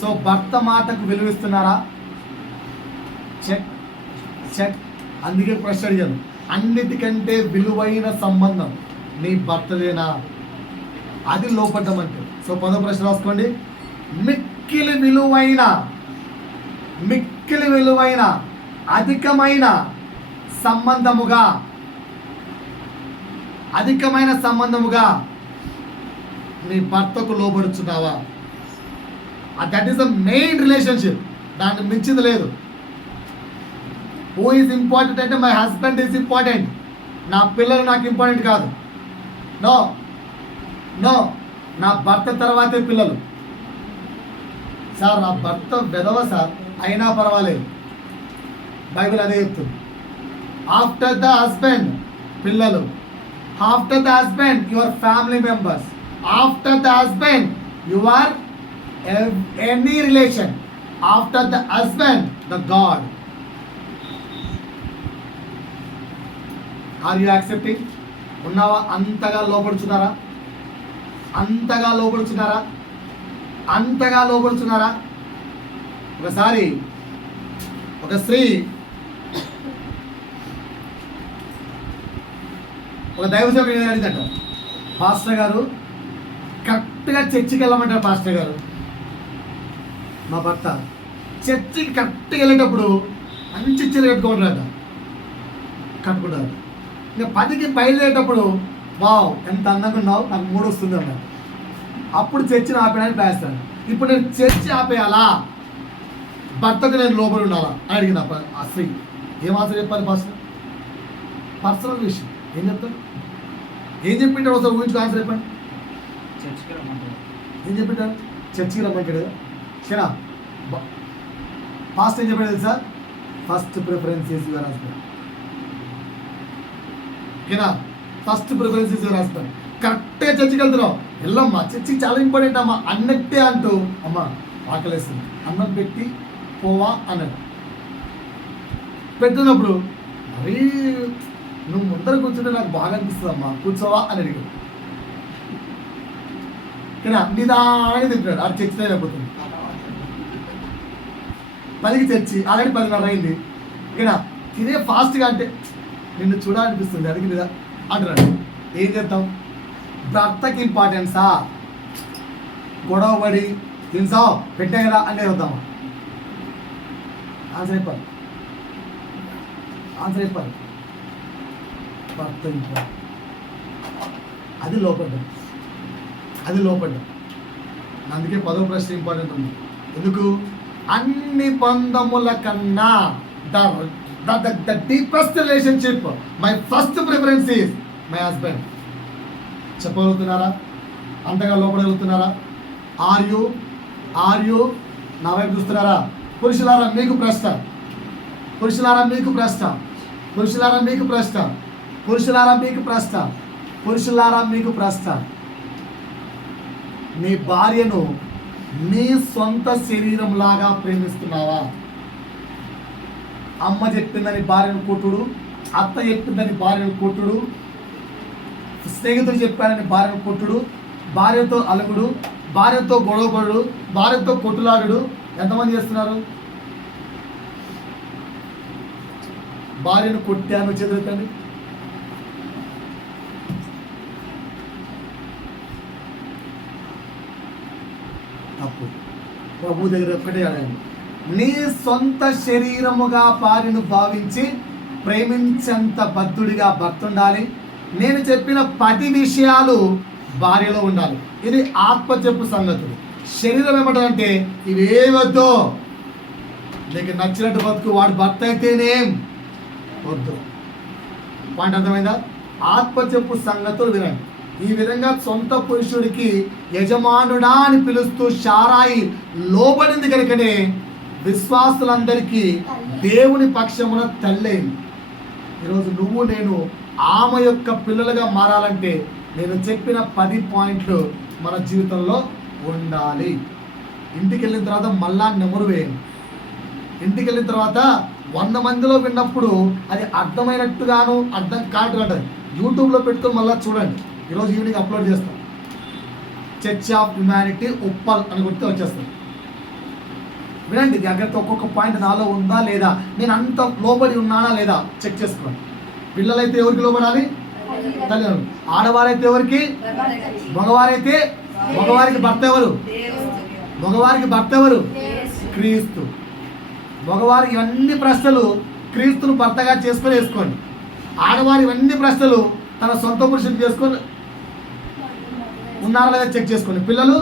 సో భర్త మాటకు విలువిస్తున్నారా? చెక్. అందుకే ప్రశ్న అడిగాను. అన్నిటికంటే విలువైన సంబంధం నీ భర్తదేనా? అది లోపడ్డం అంటే. సో 10వ ప్రశ్న రాసుకోండి. మిక్కిలి విలువైన అధికమైన సంబంధముగా నీ భర్తకు లోబడుచున్నావా? That is the main relationship. దానికి మించింది లేదు. హూ ఈజ్ ఇంపార్టెంట్ అంటే మై హస్బెండ్ ఈజ్ ఇంపార్టెంట్. నా పిల్లలు నాకు ఇంపార్టెంట్ కాదు. నో, నా భర్త తర్వాతే పిల్లలు. సార్ నా భర్త వెధవ సార్ అయినా పర్వాలేదు, బైబిల్ అదే చెప్తుంది. ఆఫ్టర్ ద హస్బెండ్ పిల్లలు, after the husband your family members, after the husband your any relation, after the husband the God. Are you accepting? ఉన్నావా? అంతగా లోపడుచున్నారా? ఒకసారి ఒక స్త్రీ ఒక దైవసేవకుడు అడిగిందట, పాస్టర్ గారు కరెక్ట్గా చర్చికి వెళ్ళమంటారు పాస్టర్ గారు. మా భర్త చర్చికి కరెక్ట్గా వెళ్ళేటప్పుడు మంచి చీర కట్టుకుంటారట. ఇంకా 10కి బయలుదేరేటప్పుడు వావ్ ఎంత అందంగా ఉన్నావు, నాకు మూడు వస్తుంది అన్నారు. అప్పుడు చర్చిని ఆపేయడానికి ప్రయత్నిస్తాను. ఇప్పుడు నేను చర్చి ఆపేయాలా, భర్తకు నేను లోపలి ఉండాలా అని అడిగిన ఆ స్త్రీ. ఏం ఆన్సర్ చెప్పాలి? పర్సనల్ విషయం. ఏం చెప్తాను? ఏం చెప్పింటాడు? ఒకసారి ఊహించుకో, ఆన్సర్ చెప్పండి. ఏం చెప్పింటారు? చర్చికి రమ్మంటాడు కదా. సరే, ఫాస్ట్ ఏం చెప్పాడు తెలుసా? First preference is your husband. ఓకేనా? First preference is your husband. కరెక్ట్గా చర్చికి వెళ్తున్నావు, వెళ్ళమ్మా, చర్చికి చాలా ఇంపార్టెంట్ అమ్మా అన్నట్టే అంటూ, అమ్మ ఆకలేస్తుంది అన్నం పెట్టి పోవా అన్నాడు. పెడుతున్నప్పుడు మరీ నువ్వు ముందర కూర్చుంటే నాకు బాగా అనిపిస్తుంది అమ్మా, కూర్చోవా అని అడిగాడు. ఓకేనా? నిదానంగా తింటున్నాడు. అది చర్చి అయిపోతుంది. 10కి చర్చి, ఆల్రెడీ 10:30 అయింది. ఓకేనా? తినే ఫాస్ట్గా అంటే నిన్ను చూడాలనిపిస్తుంది, అడిగి నిదా అంటున్నాడు. ఏం చేద్దాం? భర్తకి ఇంపార్టెన్సా? గొడవ పడి తినసావు పెట్టే కదా అంటే వద్దామా? ఆన్సర్ చెప్పాలి. భర్త ఇంపార్టెంట్. అది లోపడ్డం. అందుకే 10వ ప్రశ్న ఇంపార్టెంట్ ఉంది. ఎందుకు? అన్ని బంధముల కన్నా the deepest relationship, my first preference is my husband. చెప్పగలుగుతున్నారా? అంతగా లోపడగలుగుతున్నారా? ఆర్ యు నా వైపు చూస్తున్నారా? పురుషులారా మీకు ప్రశ్న. నీ భార్యను నీ సొంత శరీరం లాగా ప్రేమిస్తున్నావా? అమ్మ చెప్పిందని భార్యను కొట్టుడు, అత్త చెప్పిందని భార్యను కొట్టుడు, స్నేహితుడు చెప్పాడని భార్యను కొట్టుడు, భార్యతో అలుగుడు, భార్యతో గొడవపడు, భార్యతో కొట్టులాడు. ఎంతమంది చేస్తున్నారు? భార్యను కొట్టాను చదువుతండి. తప్పు. ప్రభు దగ్గర ఒక్కటే అడగండి. నీ సొంత శరీరముగా భార్యను భావించి ప్రేమించేంత బద్ధుడిగా భర్త ఉండాలి. నేను చెప్పిన 10 విషయాలు భార్యలో ఉండాలి. ఇది ఆత్మ చెప్పు సంగతులు. శరీరం ఏమంటారంటే ఇవేవద్దు, నీకు నచ్చినట్టు బతుకు, వాడు భర్త అయితేనేం వద్దు. పాయింట్ అర్థమైందా? ఆత్మ చెప్పు సంగతులు వినండి. ఈ విధంగా సొంత పురుషుడికి యజమానుడా అని పిలుస్తూ శారాయి లోబడింది కనుకనే విశ్వాసులందరికీ దేవుని పక్షమున తల్లైంది. ఈరోజు నువ్వు నేను ఆమె యొక్క పిల్లలుగా మారాలంటే నేను చెప్పిన 10 పాయింట్లు మన జీవితంలో ఉండాలి. ఇంటికి వెళ్ళిన తర్వాత మళ్ళా నెమరు వేయండి. ఇంటికి వెళ్ళిన తర్వాత 100 మందిలో విన్నప్పుడు అది అర్థమైనట్టుగాను అర్థం కానట్టుగా యూట్యూబ్లో పెట్టుకొని మళ్ళీ చూడండి. ఈరోజు ఈవినింగ్ అప్లోడ్ చేస్తాం. చర్చ్ ఆఫ్ హ్యుమానిటీ ఉప్పల్ అని కొడితే వచ్చేస్తాం. వినండి, జాగ్రత్త. ఒక్కొక్క పాయింట్ నాలో ఉందా లేదా, నేను అంత లోబడి ఉన్నానా లేదా చెక్ చేసుకోండి. పిల్లలైతే ఎవరికి లోబడాలి? తల్లిదండ్రులు. ఆడవారైతే ఎవరికి? మగవారైతే మగవారికి భర్త ఎవరు? మగవారికి భర్త ఎవరు? క్రీస్తు. మగవారికి ఇవన్నీ ప్రశ్నలు క్రీస్తును భర్తగా చేసుకొని వేసుకోండి. ఆడవారి ఇవన్నీ ప్రశ్నలు తన సొంత పురుషుని చేసుకొని ఉన్నారా లేదా చెక్ చేసుకోండి. పిల్లలు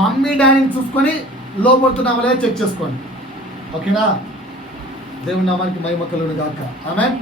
మమ్మీ డాడీని చూసుకొని లోపడుతున్నామా లేదా చెక్ చేసుకోండి. ఓకేనా? దేవుని నామానికి మహిమ కలుగును గాక. ఆమేన్.